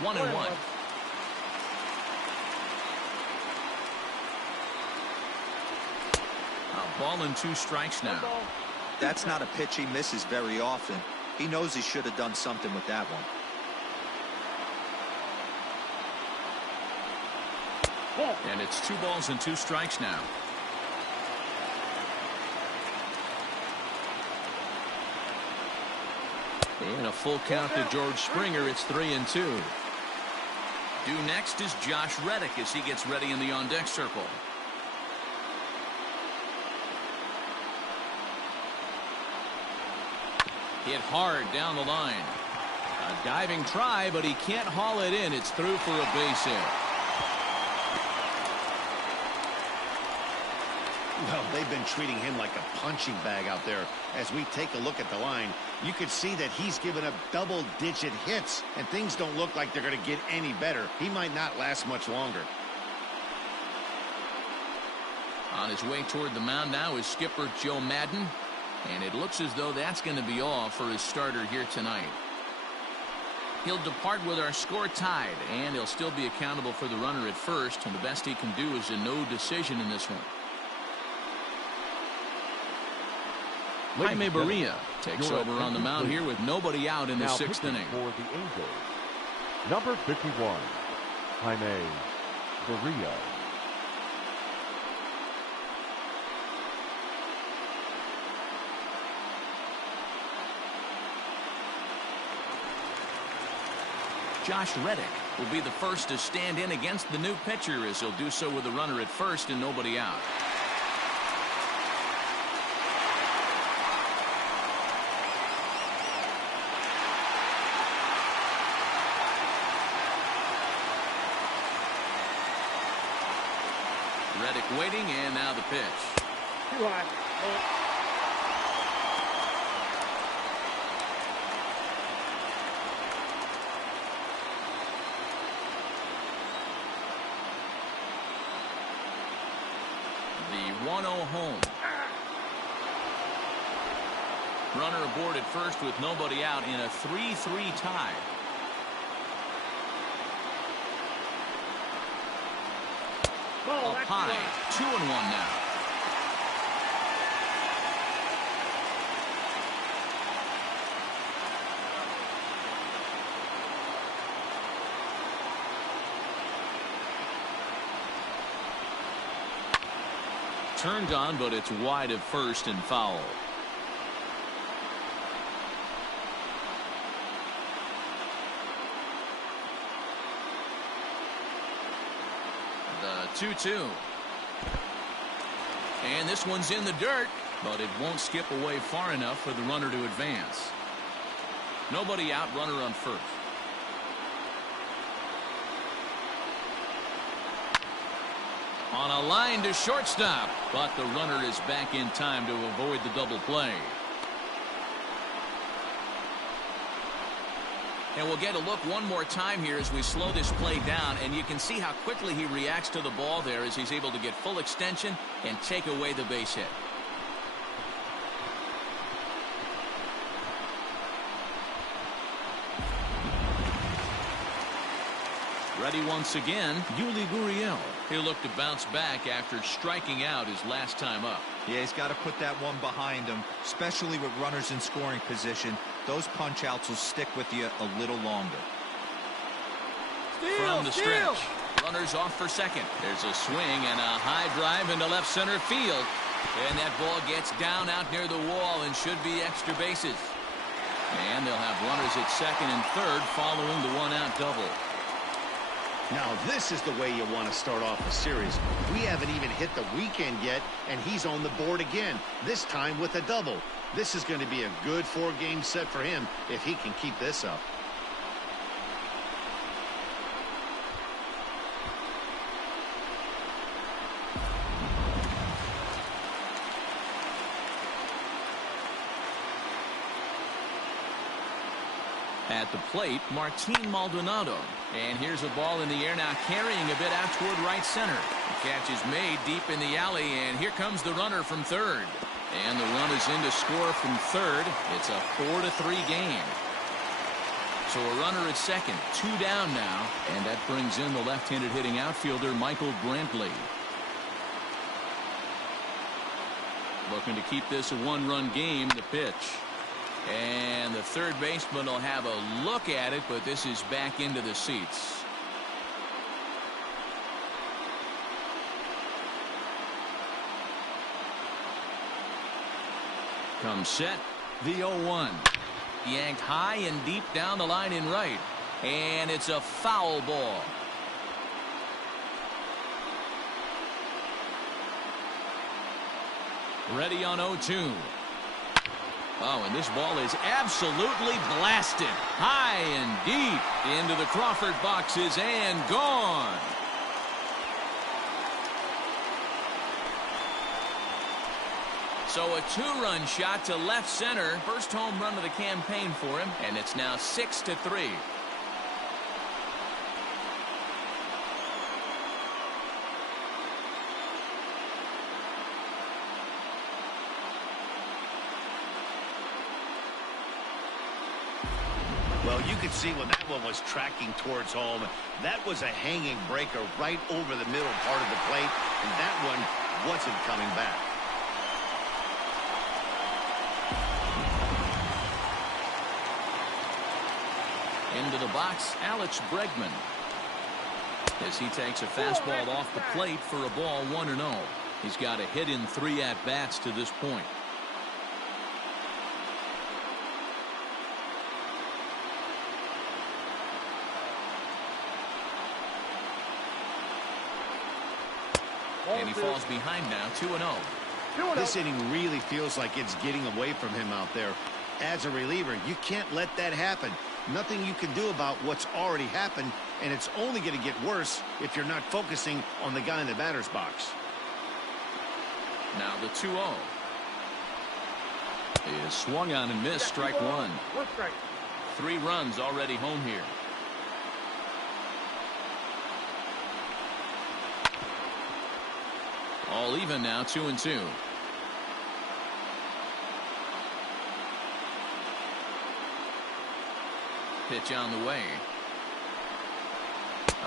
One and one. A ball and 2 strikes now. That's not a pitch he misses very often. He knows he should have done something with that one. Ball. And it's 2 balls and 2 strikes now. And a full count to George Springer. It's 3-2. Due next is Josh Reddick as he gets ready in the on-deck circle. Hit hard down the line. A diving try, but he can't haul it in. It's through for a base hit. Well, they've been treating him like a punching bag out there. As we take a look at the line, you can see that he's given up double-digit hits, and things don't look like they're going to get any better. He might not last much longer. On his way toward the mound now is skipper Joe Madden, and it looks as though that's going to be all for his starter here tonight. He'll depart with our score tied, and he'll still be accountable for the runner at first, and the best he can do is a no decision in this one. Jaime Barria takes over on the mound here with nobody out in the 6th inning. For the Angels, number 51, Jaime Barria. Josh Reddick will be the first to stand in against the new pitcher as he'll do so with a runner at first and nobody out. Reddick waiting, and now the pitch. Too high. Ball. The 1-0 home. Runner aboard at first with nobody out in a 3-3 tie. Ball. Up high, 2-1 now. Turned on, but it's wide of first and foul. The 2-2. And this one's in the dirt, but it won't skip away far enough for the runner to advance. Nobody out, runner on first. On a line to shortstop, but the runner is back in time to avoid the double play. And we'll get a look one more time here as we slow this play down, and you can see how quickly he reacts to the ball there as he's able to get full extension and take away the base hit. Ready once again, Yuli Gurriel. He'll look to bounce back after striking out his last time up. Yeah, he's got to put that one behind him, especially with runners in scoring position. Those punch outs will stick with you a little longer. From the stretch, runners off for second. There's a swing and a high drive into left center field. And that ball gets down out near the wall and should be extra bases. And they'll have runners at second and third following the one-out double. Now this is the way you want to start off a series. We haven't even hit the weekend yet, and he's on the board again, this time with a double. This is going to be a good 4-game set for him if he can keep this up. At the plate, Martin Maldonado. And here's a ball in the air now, carrying a bit out toward right center. The catch is made deep in the alley, and here comes the runner from third. And the run is in to score from third. It's a 4-3 game. So a runner at second, 2 down now, and that brings in the left-handed hitting outfielder Michael Brantley. Looking to keep this a 1-run game. The pitch. And the third baseman will have a look at it, but this is back into the seats. Comes set, the 0-1. Yanked high and deep down the line in right. And it's a foul ball. Ready on 0-2. Oh, and this ball is absolutely blasted. High and deep into the Crawford boxes and gone. So a two-run shot to left center. First home run of the campaign for him, and it's now 6-3. Well, you could see when that one was tracking towards home, that was a hanging breaker right over the middle part of the plate, and that one wasn't coming back. Into the box, Alex Bregman. As he takes a fastball off the plate for a ball 1-0. He's got a hit in 3 at-bats to this point. And he falls behind now, 2-0. This inning really feels like it's getting away from him out there. As a reliever, you can't let that happen. Nothing you can do about what's already happened, and it's only going to get worse if you're not focusing on the guy in the batter's box. Now the 2-0. Is swung on and missed, strike one. 3 runs already home here. All even now, 2-2. Pitch on the way.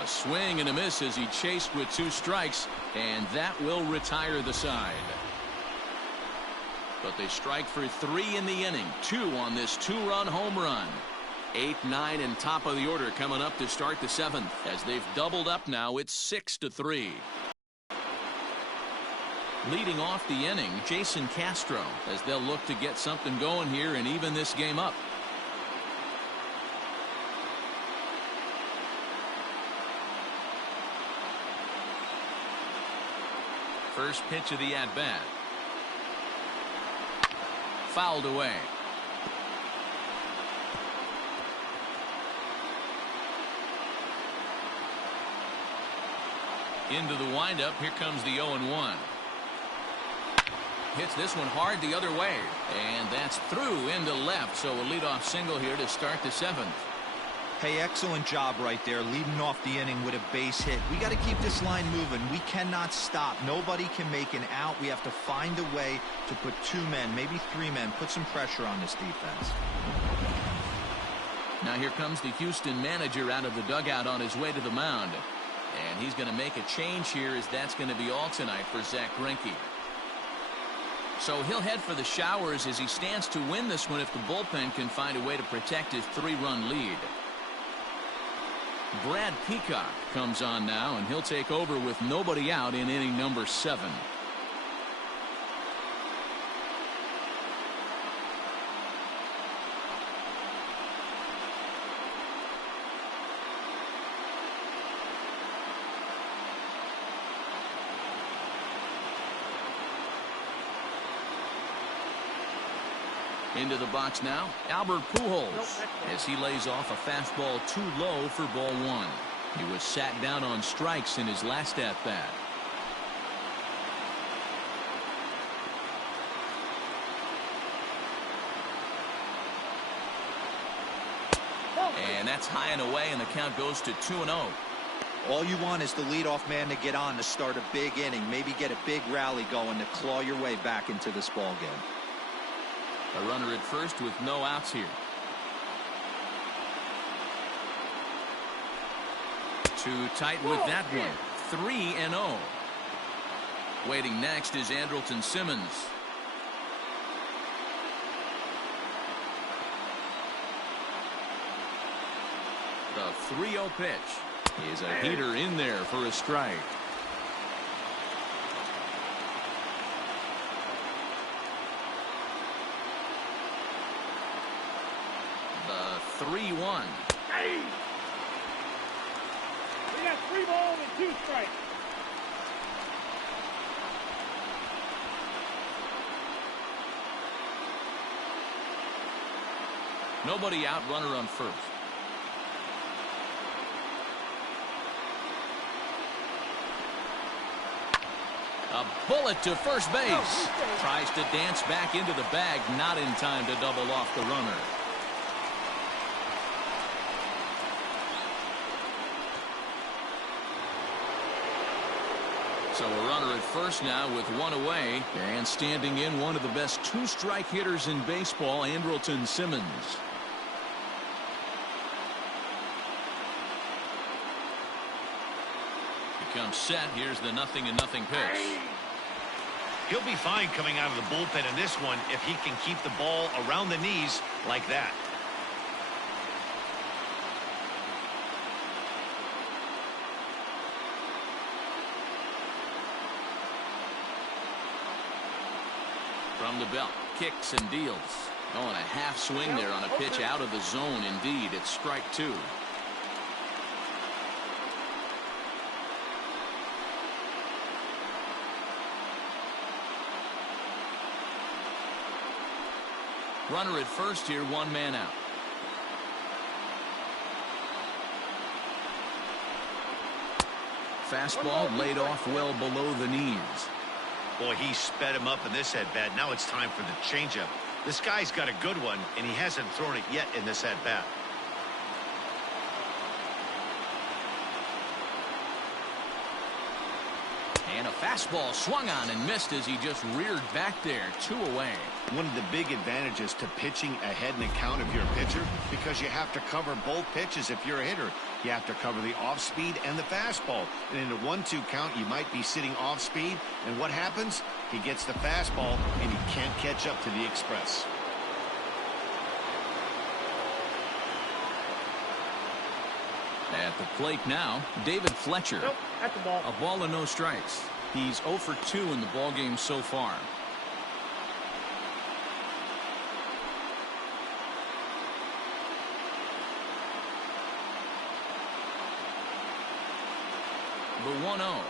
A swing and a miss as he chased with 2 strikes, and that will retire the side. But they strike for 3 in the inning. 2 on this 2-run home run. 8, 9, and top of the order coming up to start the 7th. As they've doubled up now, it's 6-3. Leading off the inning, Jason Castro, as they'll look to get something going here and even this game up. First pitch of the at-bat. Fouled away. Into the windup. Here comes the 0-1. Hits this one hard the other way. And that's through into left. So a leadoff single here to start the 7th. Hey, excellent job right there, leading off the inning with a base hit. We got to keep this line moving. We cannot stop. Nobody can make an out. We have to find a way to put 2 men, maybe 3 men, put some pressure on this defense. Now here comes the Houston manager out of the dugout on his way to the mound. And he's going to make a change here, as that's going to be all tonight for Zach Greinke. So he'll head for the showers as he stands to win this one if the bullpen can find a way to protect his 3-run lead. Brad Peacock comes on now, and he'll take over with nobody out in inning number 7. Into the box now, Albert Pujols, as he lays off a fastball too low for ball 1. He was sat down on strikes in his last at-bat. And that's high and away, and the count goes to 2-0. All you want is the leadoff man to get on to start a big inning, maybe get a big rally going to claw your way back into this ball game. A runner at first with no outs here. Too tight with that one. 3-0. Waiting next is Andrelton Simmons. The 3-0 pitch is a heater in there for a strike. 3-1. Hey! We got 3 balls and 2 strikes. Nobody out, runner on first. A bullet to first base. Tries to dance back into the bag, not in time to double off the runner. So a runner at first now with 1 away, and standing in one of the best 2-strike hitters in baseball, Andrelton Simmons. Comes set. Here's the 0-0 pitch. He'll be fine coming out of the bullpen in this one if he can keep the ball around the knees like that. From the belt, kicks and deals. Oh, and a half swing there on a pitch out of the zone. Indeed, it's strike 2. Runner at first here, 1 man out. Fastball laid off well below the knees. Boy, he sped him up in this at-bat. Now it's time for the changeup. This guy's got a good one, and he hasn't thrown it yet in this at-bat. And a fastball swung on and missed as he just reared back there. 2 away. One of the big advantages to pitching ahead in the count if you're a pitcher, because you have to cover both pitches if you're a hitter. You have to cover the off-speed and the fastball. And in a 1-2 count, you might be sitting off-speed. And what happens? He gets the fastball, and he can't catch up to the express. At the plate now, David Fletcher. Nope, that's the ball. A ball and no strikes. He's 0 for 2 in the ballgame so far. The 1-0.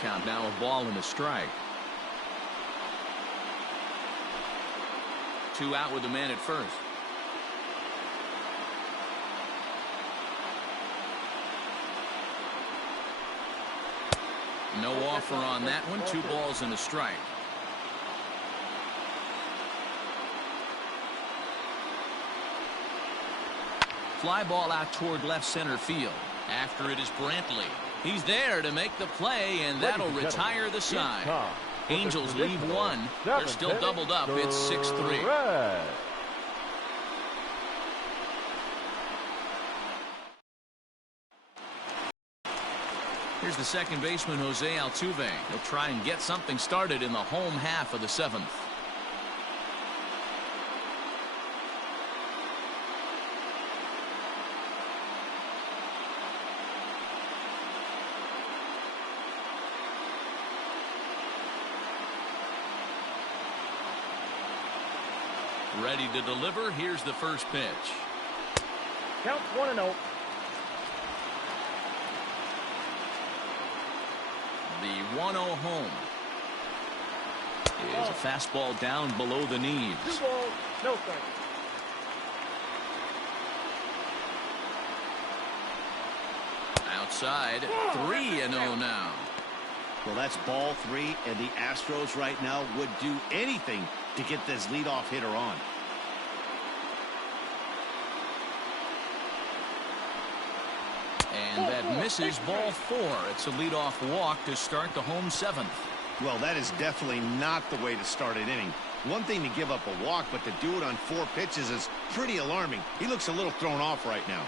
Count now a ball and a strike. 2 out with the man at first. No offer on that one. 2 balls and a strike. Fly ball out toward left center field. After it is Brantley. He's there to make the play, and that'll retire the side. Angels lead 1. They're still doubled up. It's 6-3. Here's the second baseman, Jose Altuve. He'll try and get something started in the home half of the 7th. Ready to deliver. Here's the first pitch. Count 1-0. The 1-0 home is a fastball down below the knees. 2 balls, no strikes. Outside, 3-0 now. Well, that's ball 3, and the Astros right now would do anything to get this leadoff hitter on. And that misses ball 4. It's a leadoff walk to start the home 7th. Well, that is definitely not the way to start an inning. One thing to give up a walk, but to do it on 4 pitches is pretty alarming. He looks a little thrown off right now.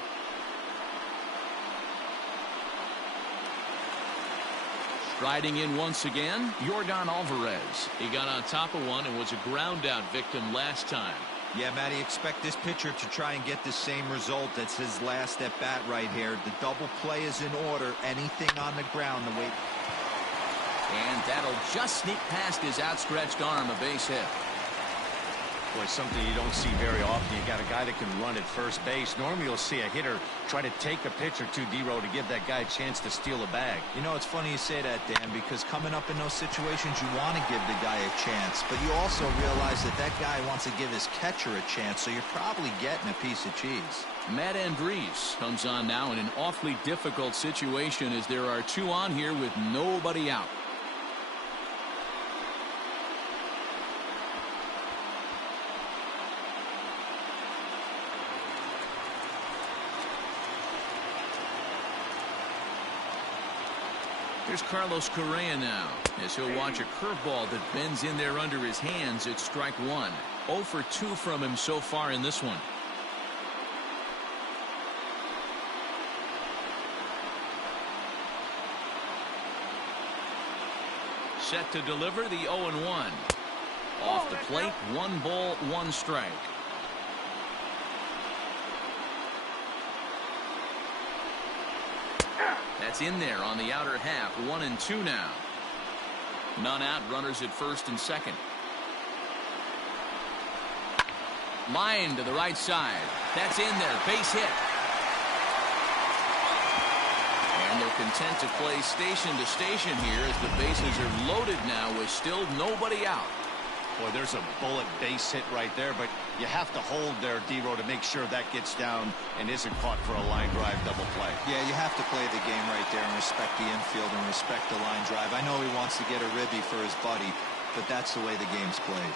Striding in once again, Yordan Alvarez. He got on top of one and was a ground out victim last time. Yeah, Matty, expect this pitcher to try and get the same result. That's his last at bat right here. The double play is in order. Anything on the ground to wait. And that'll just sneak past his outstretched arm, a base hit. Boy, something you don't see very often. You got a guy that can run at first base. Normally you'll see a hitter try to take a pitch or two, D-Row, to give that guy a chance to steal a bag. You know, it's funny you say that, Dan, because coming up in those situations, you want to give the guy a chance, but you also realize that that guy wants to give his catcher a chance, so you're probably getting a piece of cheese. Matt Andriese comes on now in an awfully difficult situation as there are two on here with nobody out. Here's Carlos Correa now, as he'll watch a curveball that bends in there under his hands at strike one. 0 for 2 from him so far in this one. Set to deliver the 0-1. Off the plate, 1 ball, 1 strike. That's in there on the outer half. 1-2 now. None out, runners at first and second. Line to the right side. That's in there, base hit. And they're content to play station to station here as the bases are loaded now with still nobody out. Boy, there's a bullet base hit right there, but you have to hold there, D-Row, to make sure that gets down and isn't caught for a line drive double play. Yeah, you have to play the game right there and respect the infield and respect the line drive. I know he wants to get a ribby for his buddy, but that's the way the game's played.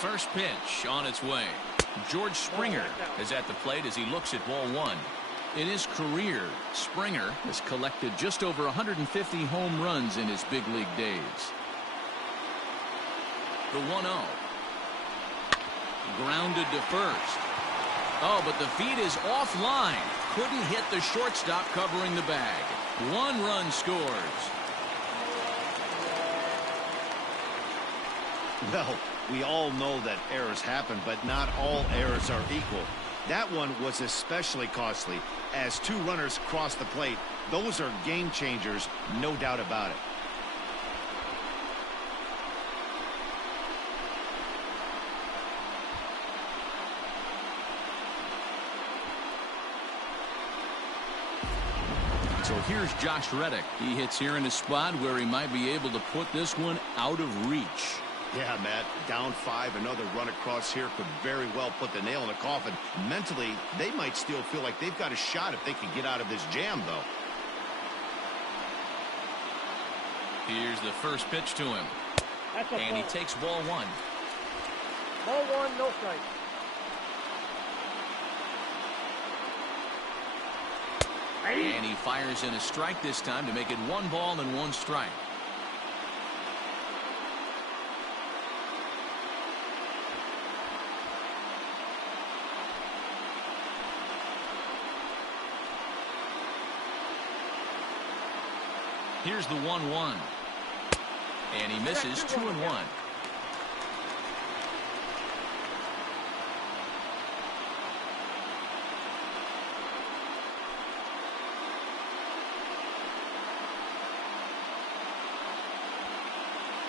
First pitch on its way. George Springer is at the plate as he looks at ball one. In his career, Springer has collected just over 150 home runs in his big league days. The 1-0. Grounded to first. Oh, but the feed is offline. Couldn't hit the shortstop covering the bag. 1 run scores. Well, we all know that errors happen, but not all errors are equal. That one was especially costly. As 2 runners cross the plate, those are game changers, no doubt about it. So here's Josh Reddick. He hits here in a spot where he might be able to put this one out of reach. Yeah, Matt, down 5, another run across here could very well put the nail in the coffin. Mentally, they might still feel like they've got a shot if they can get out of this jam, though. Here's the first pitch to him. And he takes ball 1. Ball 1, no strike. And he fires in a strike this time to make it 1 ball and 1 strike. Here's the 1-1. And he misses 2-1.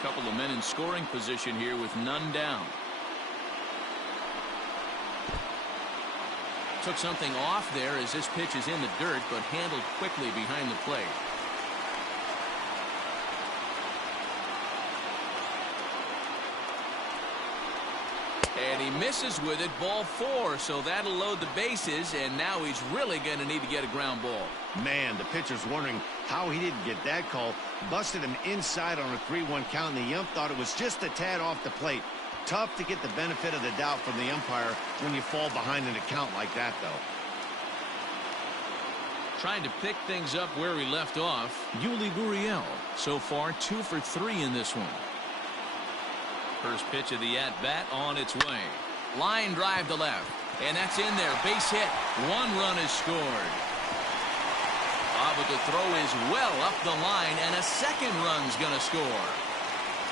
Couple of men in scoring position here with none down. Took something off there as this pitch is in the dirt, but handled quickly behind the plate. And he misses with it, ball 4, so that'll load the bases, and now he's really going to need to get a ground ball. Man, the pitcher's wondering how he didn't get that call. Busted him inside on a 3-1 count, and the ump thought it was just a tad off the plate. Tough to get the benefit of the doubt from the umpire when you fall behind in a count like that, though. Trying to pick things up where he left off, Yuli Gurriel. So far, 2 for 3 in this one. First pitch of the at-bat on its way. Line drive to left. And that's in there. Base hit. 1 run is scored. But the throw is well up the line, and a second run's going to score.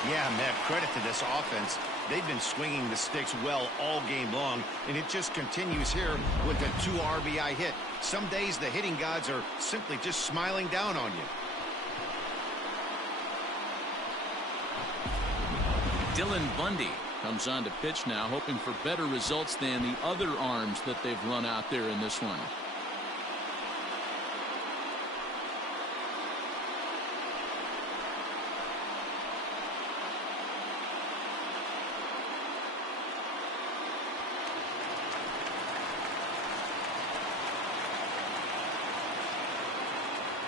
Yeah, Matt, credit to this offense. They've been swinging the sticks well all game long, and it just continues here with a 2 RBI hit. Some days the hitting gods are simply just smiling down on you. Dylan Bundy comes on to pitch now, hoping for better results than the other arms that they've run out there in this one.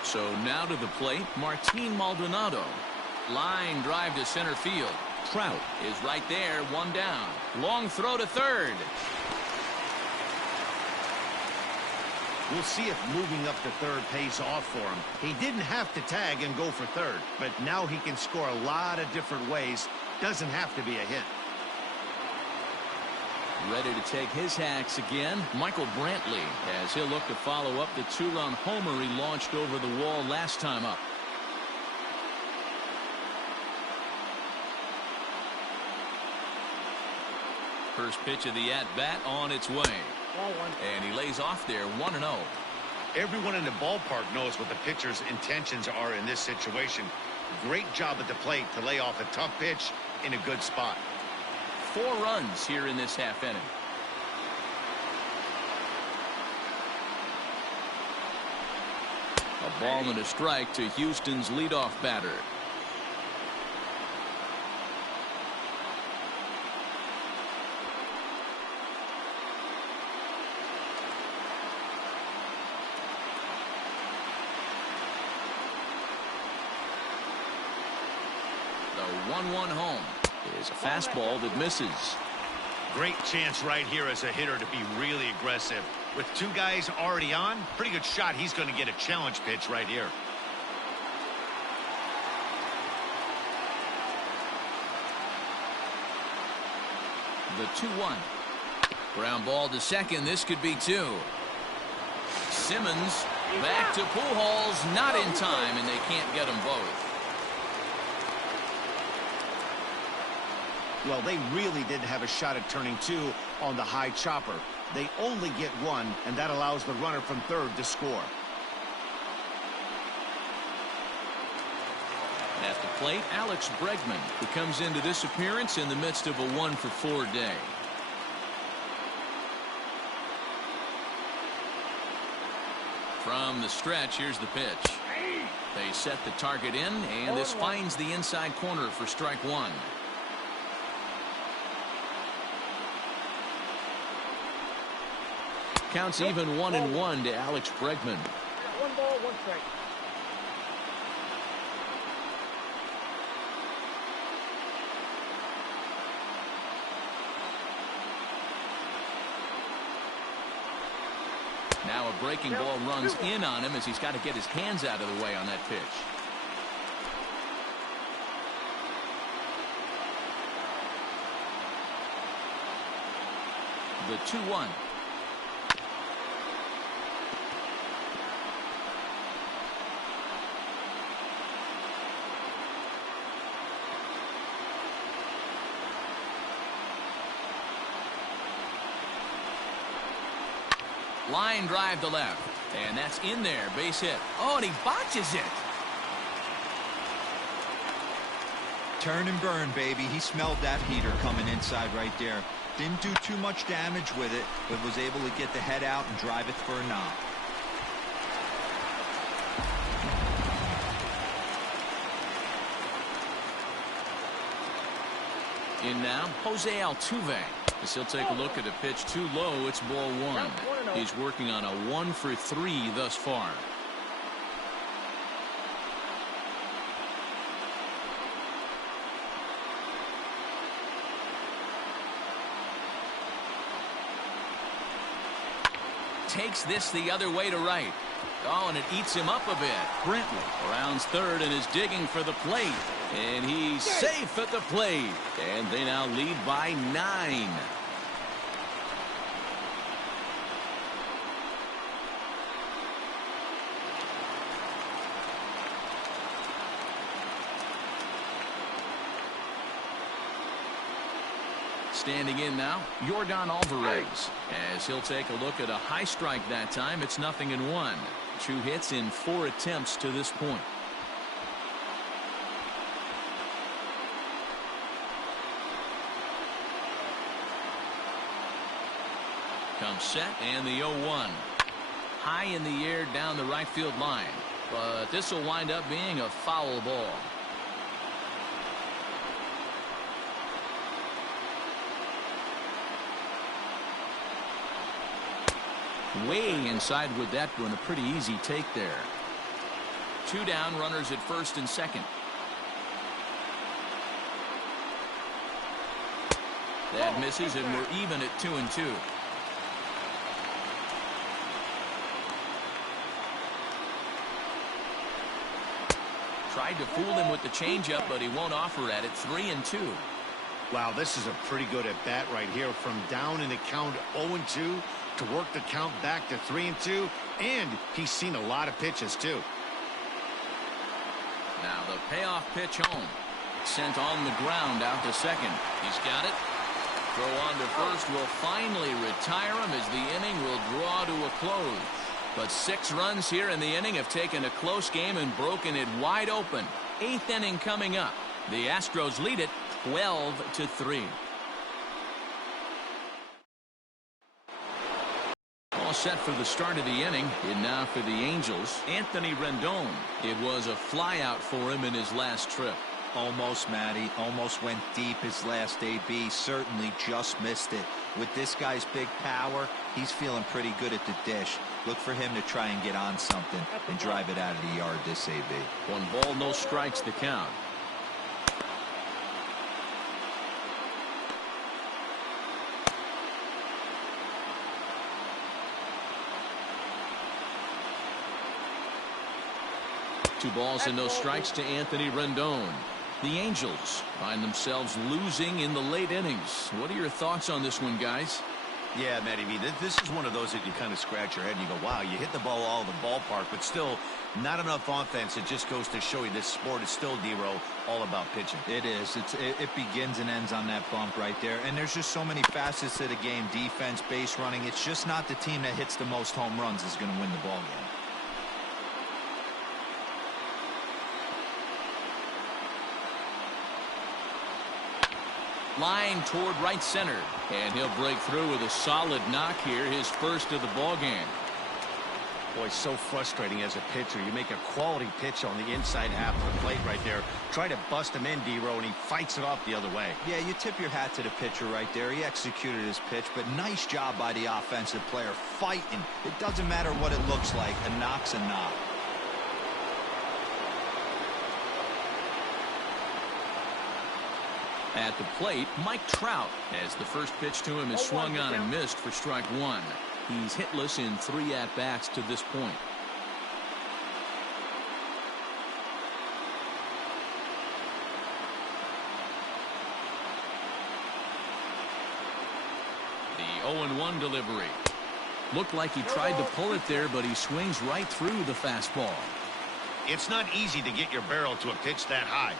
So now to the plate, Martin Maldonado. Line drive to center field. Trout is right there, 1 down. Long throw to third. We'll see if moving up to third pays off for him. He didn't have to tag and go for third, but now he can score a lot of different ways. Doesn't have to be a hit. Ready to take his hacks again, Michael Brantley, as he'll look to follow up the 2-run homer he launched over the wall last time up. First pitch of the at-bat on its way. And he lays off there, 1-0. Everyone in the ballpark knows what the pitcher's intentions are in this situation. Great job at the plate to lay off a tough pitch in a good spot. 4 runs here in this half inning. A ball and a strike to Houston's leadoff batter. The 1-1 home is a fastball that misses. Great chance right here as a hitter to be really aggressive. With 2 guys already on, pretty good shot. He's going to get a challenge pitch right here. The 2-1. Ground ball to second. This could be 2. Simmons back to Pujols. Not in time, and they can't get them both. Well, they really didn't have a shot at turning 2 on the high chopper. They only get 1, and that allows the runner from third to score. At the plate, Alex Bregman, who comes into this appearance in the midst of a 1-for-4 day. From the stretch, here's the pitch. They set the target in, and this finds the inside corner for strike 1. Counts even 1-1 to Alex Bregman. 1 ball, 1 strike. Now a breaking ball runs in on him as he's got to get his hands out of the way on that pitch. The 2-1. Line drive to left, and that's in there, base hit. Oh, and he botches it. Turn and burn, baby. He smelled that heater coming inside right there. Didn't do too much damage with it, but was able to get the head out and drive it for a knock. In now, Jose Altuve. As he'll take a look at a pitch too low, it's ball 1. He's working on a 1-for-3 thus far. Takes this the other way to right. Oh, and it eats him up a bit. Brantley rounds third and is digging for the plate. And he's safe at the plate. And they now lead by 9. Standing in now, Yordan Alvarez. As he'll take a look at a high strike that time, it's 0-1. 2 hits in 4 attempts to this point. Comes set and the 0-1. High in the air down the right field line. But this will wind up being a foul ball. Way inside with that one. A pretty easy take there. 2 down, runners at first and second. That misses, and we're even at 2-2. Tried to fool him with the changeup, but he won't offer at it. 3-2. Wow, this is a pretty good at bat right here. From down in the count 0-2 to work the count back to 3-2, and he's seen a lot of pitches too. Now the payoff pitch home. Sent on the ground out to second. He's got it. Throw on to first will finally retire him as the inning will draw to a close. But 6 runs here in the inning have taken a close game and broken it wide open. 8th inning coming up. The Astros lead it 12-3. All set for the start of the inning. And now for the Angels, Anthony Rendon. It was a flyout for him in his last trip. Almost, Matty. Almost went deep his last AB. Certainly just missed it. With this guy's big power, he's feeling pretty good at the dish. Look for him to try and get on something and drive it out of the yard this AB. 1 ball, no strikes to count. Two balls and no strikes to Anthony Rendon. The Angels find themselves losing in the late innings. What are your thoughts on this one, guys? Yeah, Matty B, this is one of those that you kind of scratch your head and you go, wow, you hit the ball all over the ballpark, but still not enough offense. It just goes to show you this sport is still, D-Row, all about pitching. It is. It begins and ends on that bump right there. And there's just so many facets to the game. Defense, base running. It's just not the team that hits the most home runs is going to win the ball game. Line toward right center, and he'll break through with a solid knock here, his first of the ball game. Boy, so frustrating as a pitcher. You make a quality pitch on the inside half of the plate right there. Try to bust him in, D-Row, and he fights it off the other way. Yeah, you tip your hat to the pitcher right there. He executed his pitch, but nice job by the offensive player fighting. It doesn't matter what it looks like. A knock's a knock. At the plate, Mike Trout, as the first pitch to him is swung on and missed for strike 1. He's hitless in 3 at-bats to this point. The 0-1 delivery. Looked like he tried to pull it there, but he swings right through the fastball. It's not easy to get your barrel to a pitch that high.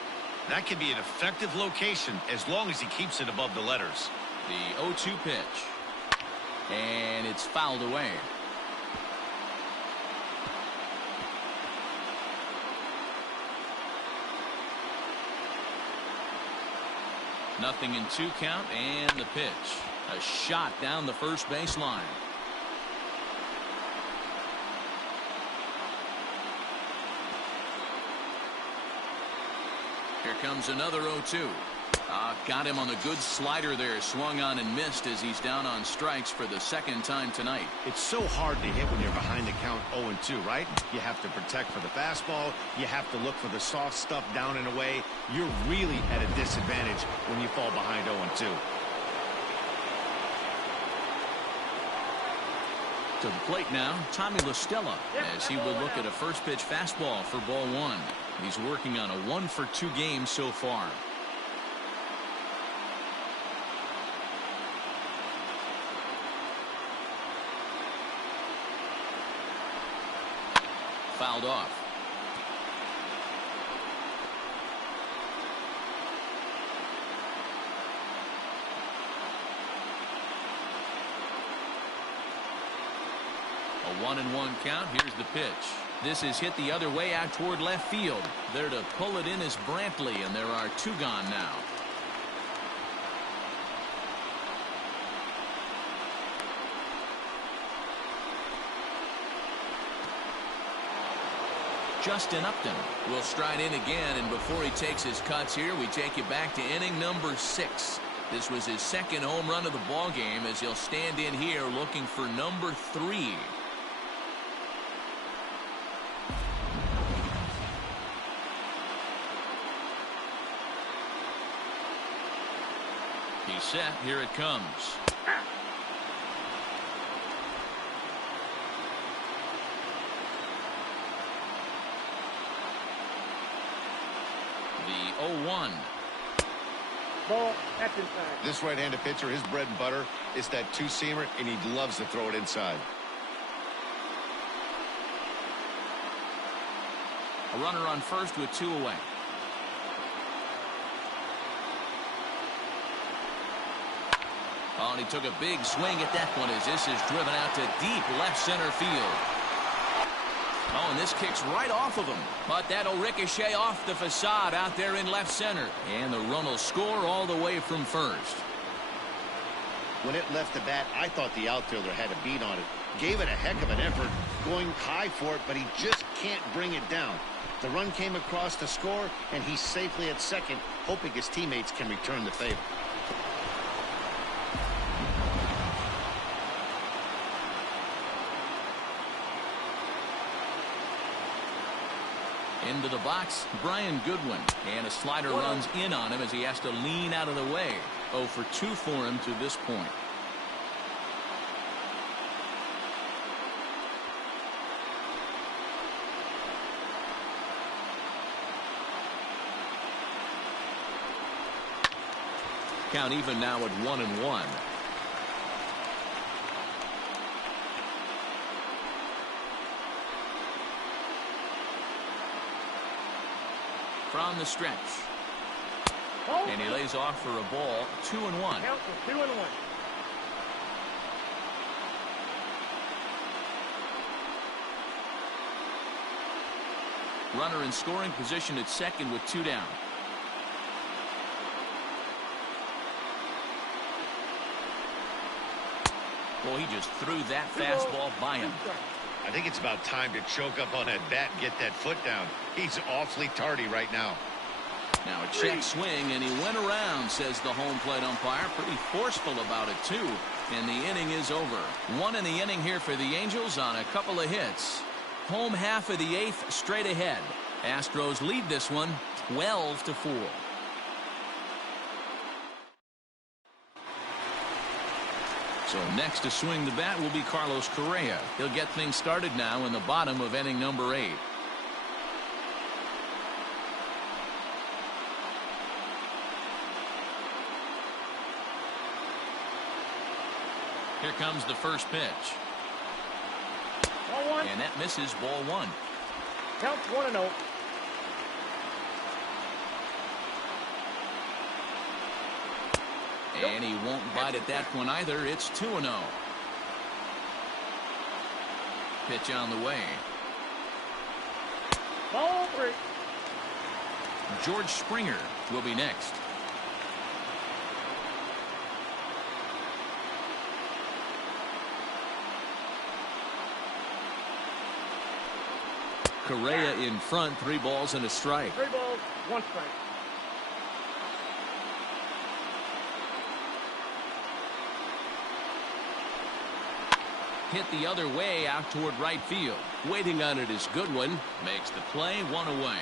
That can be an effective location as long as he keeps it above the letters. The 0-2 pitch. And it's fouled away. Nothing in 2 count, and the pitch. A shot down the first baseline. Here comes another 0-2. Got him on a good slider there. Swung on and missed as he's down on strikes for the 2nd time tonight. It's so hard to hit when you're behind the count 0-2, right? You have to protect for the fastball. You have to look for the soft stuff down and away. You're really at a disadvantage when you fall behind 0-2. To the plate now, Tommy La Stella, as he will look at a first pitch fastball for ball 1. He's working on a 1-for-2 game so far. Fouled off. A 1-1 count. Here's the pitch. This is hit the other way out toward left field. There to pull it in is Brantley, and there are 2 gone now. Justin Upton will stride in again, and before he takes his cuts here, we take you back to inning number 6. This was his 2nd home run of the ball game, as he'll stand in here looking for number 3. He's set. Here it comes. The 0-1. Ball, that's inside. This right-handed pitcher, his bread and butter is that 2-seamer, and he loves to throw it inside. A runner on first with 2 away. Oh, and he took a big swing at that one as this is driven out to deep left center field. Oh, and this kicks right off of him. But that'll ricochet off the facade out there in left center. And the run will score all the way from first. When it left the bat, I thought the outfielder had a beat on it. Gave it a heck of an effort, going high for it, but he just can't bring it down. The run came across to score, and he's safely at second, hoping his teammates can return the favor. Into the box, Brian Goodwin. And a slider runs in on him as he has to lean out of the way. 0 for 2 for him to this point. Count even now at 1-1. From the stretch. And he lays off for a ball. 2-1. Count for 2-1. Runner in scoring position at second with 2 down. Well, he just threw that fastball by him. I think it's about time to choke up on that bat and get that foot down. He's awfully tardy right now. Now a check swing, and he went around, says the home plate umpire. Pretty forceful about it, too. And the inning is over. 1 in the inning here for the Angels on a couple of hits. Home half of the 8th straight ahead. Astros lead this one 12-4. So next to swing the bat will be Carlos Correa. He'll get things started now in the bottom of inning number 8. Here comes the first pitch. Ball 1. And that misses, ball 1. Counts 1-0. And he won't bite at that one either. It's 2-0. Pitch on the way. Ball 3. George Springer will be next. Correa in front, 3 balls and a strike. 3 balls, 1 strike. Hit the other way out toward right field. Waiting on it is Goodwin. Makes the play, 1 away.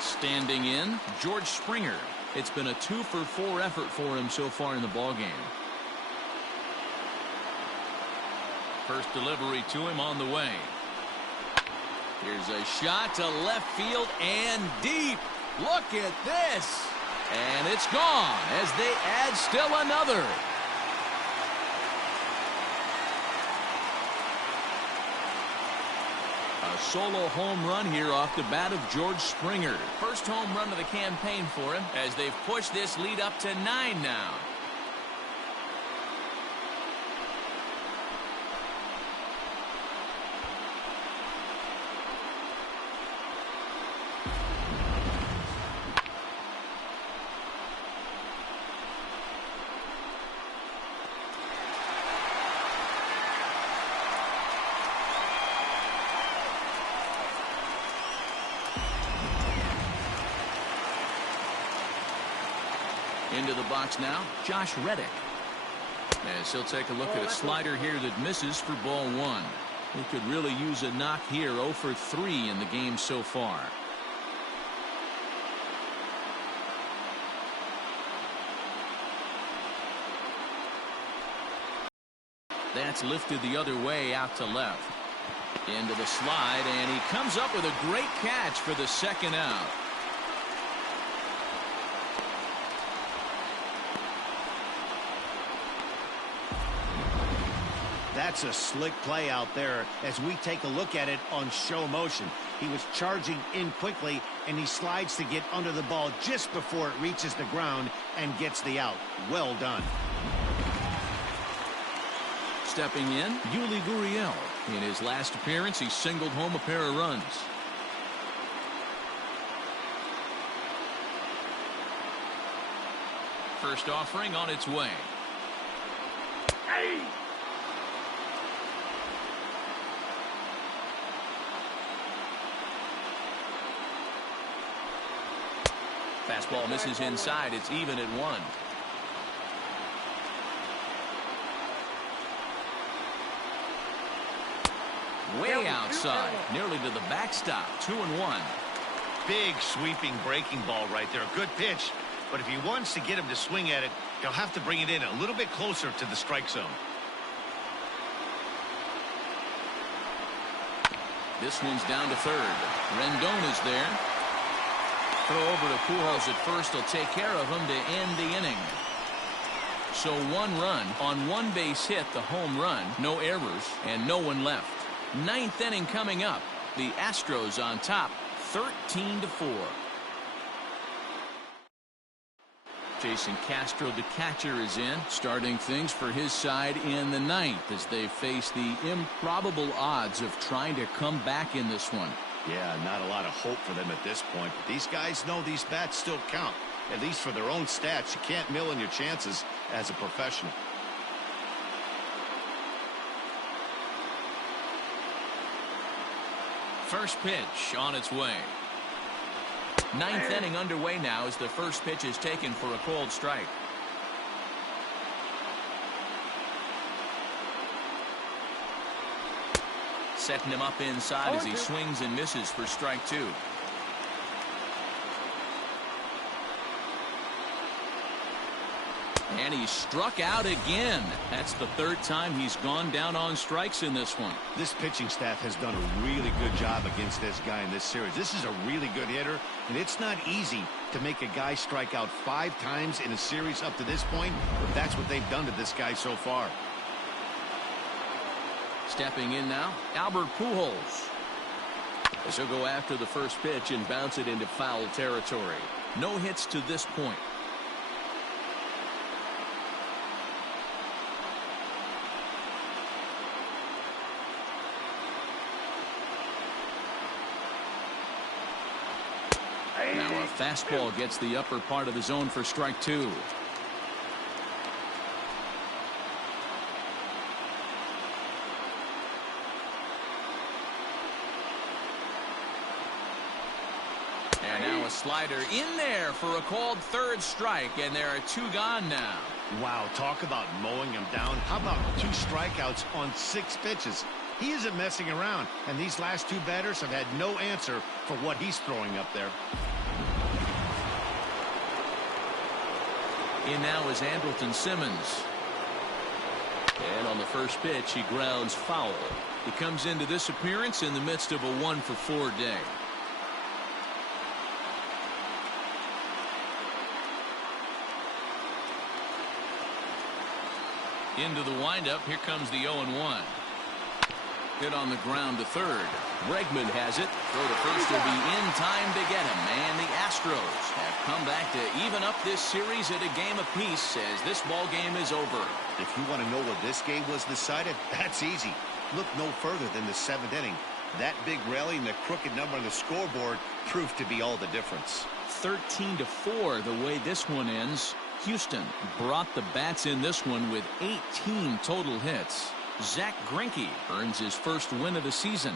Standing in, George Springer. It's been a 2-for-4 effort for him so far in the ballgame. First delivery to him on the way. Here's a shot to left field and deep. Look at this. And it's gone as they add still another. A solo home run here off the bat of George Springer. First home run of the campaign for him as they've pushed this lead up to 9 now. Into the box now, Josh Reddick. As he'll take a look at a slider here that misses for ball 1. He could really use a knock here. 0 for 3 in the game so far. That's lifted the other way out to left. Into the slide, and he comes up with a great catch for the second out. That's a slick play out there as we take a look at it on show motion. He was charging in quickly, and he slides to get under the ball just before it reaches the ground and gets the out. Well done. Stepping in, Yuli Gurriel. In his last appearance, he singled home a pair of runs. First offering on its way. Hey! Fastball misses inside. It's even at 1. Way outside, nearly to the backstop. 2-1. Big sweeping breaking ball right there. Good pitch. But if he wants to get him to swing at it, he'll have to bring it in a little bit closer to the strike zone. This one's down to third. Rendon is there. Throw over to Pujols at first. He'll take care of him to end the inning. So 1 run on 1 base hit, the home run, no errors, and no one left. 9th inning coming up. The Astros on top, 13-4. Jason Castro, the catcher, is in, starting things for his side in the 9th as they face the improbable odds of trying to come back in this one. Yeah, not a lot of hope for them at this point. But these guys know these bats still count, at least for their own stats. You can't mill in your chances as a professional. First pitch on its way. 9th inning underway now as the first pitch is taken for a called strike. Setting him up inside as he swings and misses for strike 2. And he struck out again. That's the 3rd time he's gone down on strikes in this one. This pitching staff has done a really good job against this guy in this series. This is a really good hitter, and it's not easy to make a guy strike out 5 times in a series up to this point, but that's what they've done to this guy so far. Stepping in now, Albert Pujols. As he'll go after the first pitch and bounce it into foul territory. No hits to this point. Now a fastball gets the upper part of the zone for strike 2. And now a slider in there for a called 3rd strike, and there are 2 gone now. Wow, talk about mowing him down. How about 2 strikeouts on 6 pitches? He isn't messing around, and these last 2 batters have had no answer for what he's throwing up there. In now is Andrelton Simmons. And on the first pitch, he grounds foul. He comes into this appearance in the midst of a 1-for-4 day. Into the windup, here comes the 0-1. Hit on the ground to third. Bregman has it. Throw to first will be in time to get him. And the Astros have come back to even up this series at a game apiece as this ball game is over. If you want to know what this game was decided, that's easy. Look no further than the 7th inning. That big rally and the crooked number on the scoreboard proved to be all the difference. 13-4 the way this one ends. Houston brought the bats in this one with 18 total hits. Zach Greinke earns his first win of the season.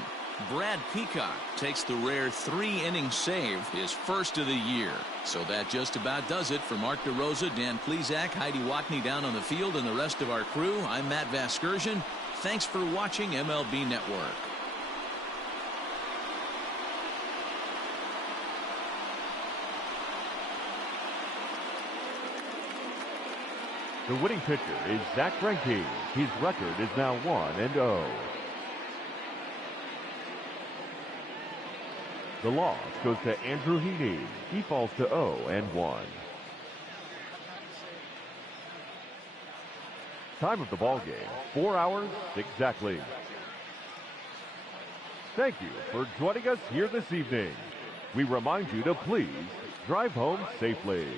Brad Peacock takes the rare 3-inning save, his first of the year. So that just about does it for Mark DeRosa, Dan Plesac, Heidi Watney down on the field, and the rest of our crew. I'm Matt Vasgersian. Thanks for watching MLB Network. The winning pitcher is Zach Greinke. His record is now 1-0. The loss goes to Andrew Heaney. He falls to 0-1. Time of the ball game, 4 hours exactly. Thank you for joining us here this evening. We remind you to please drive home safely.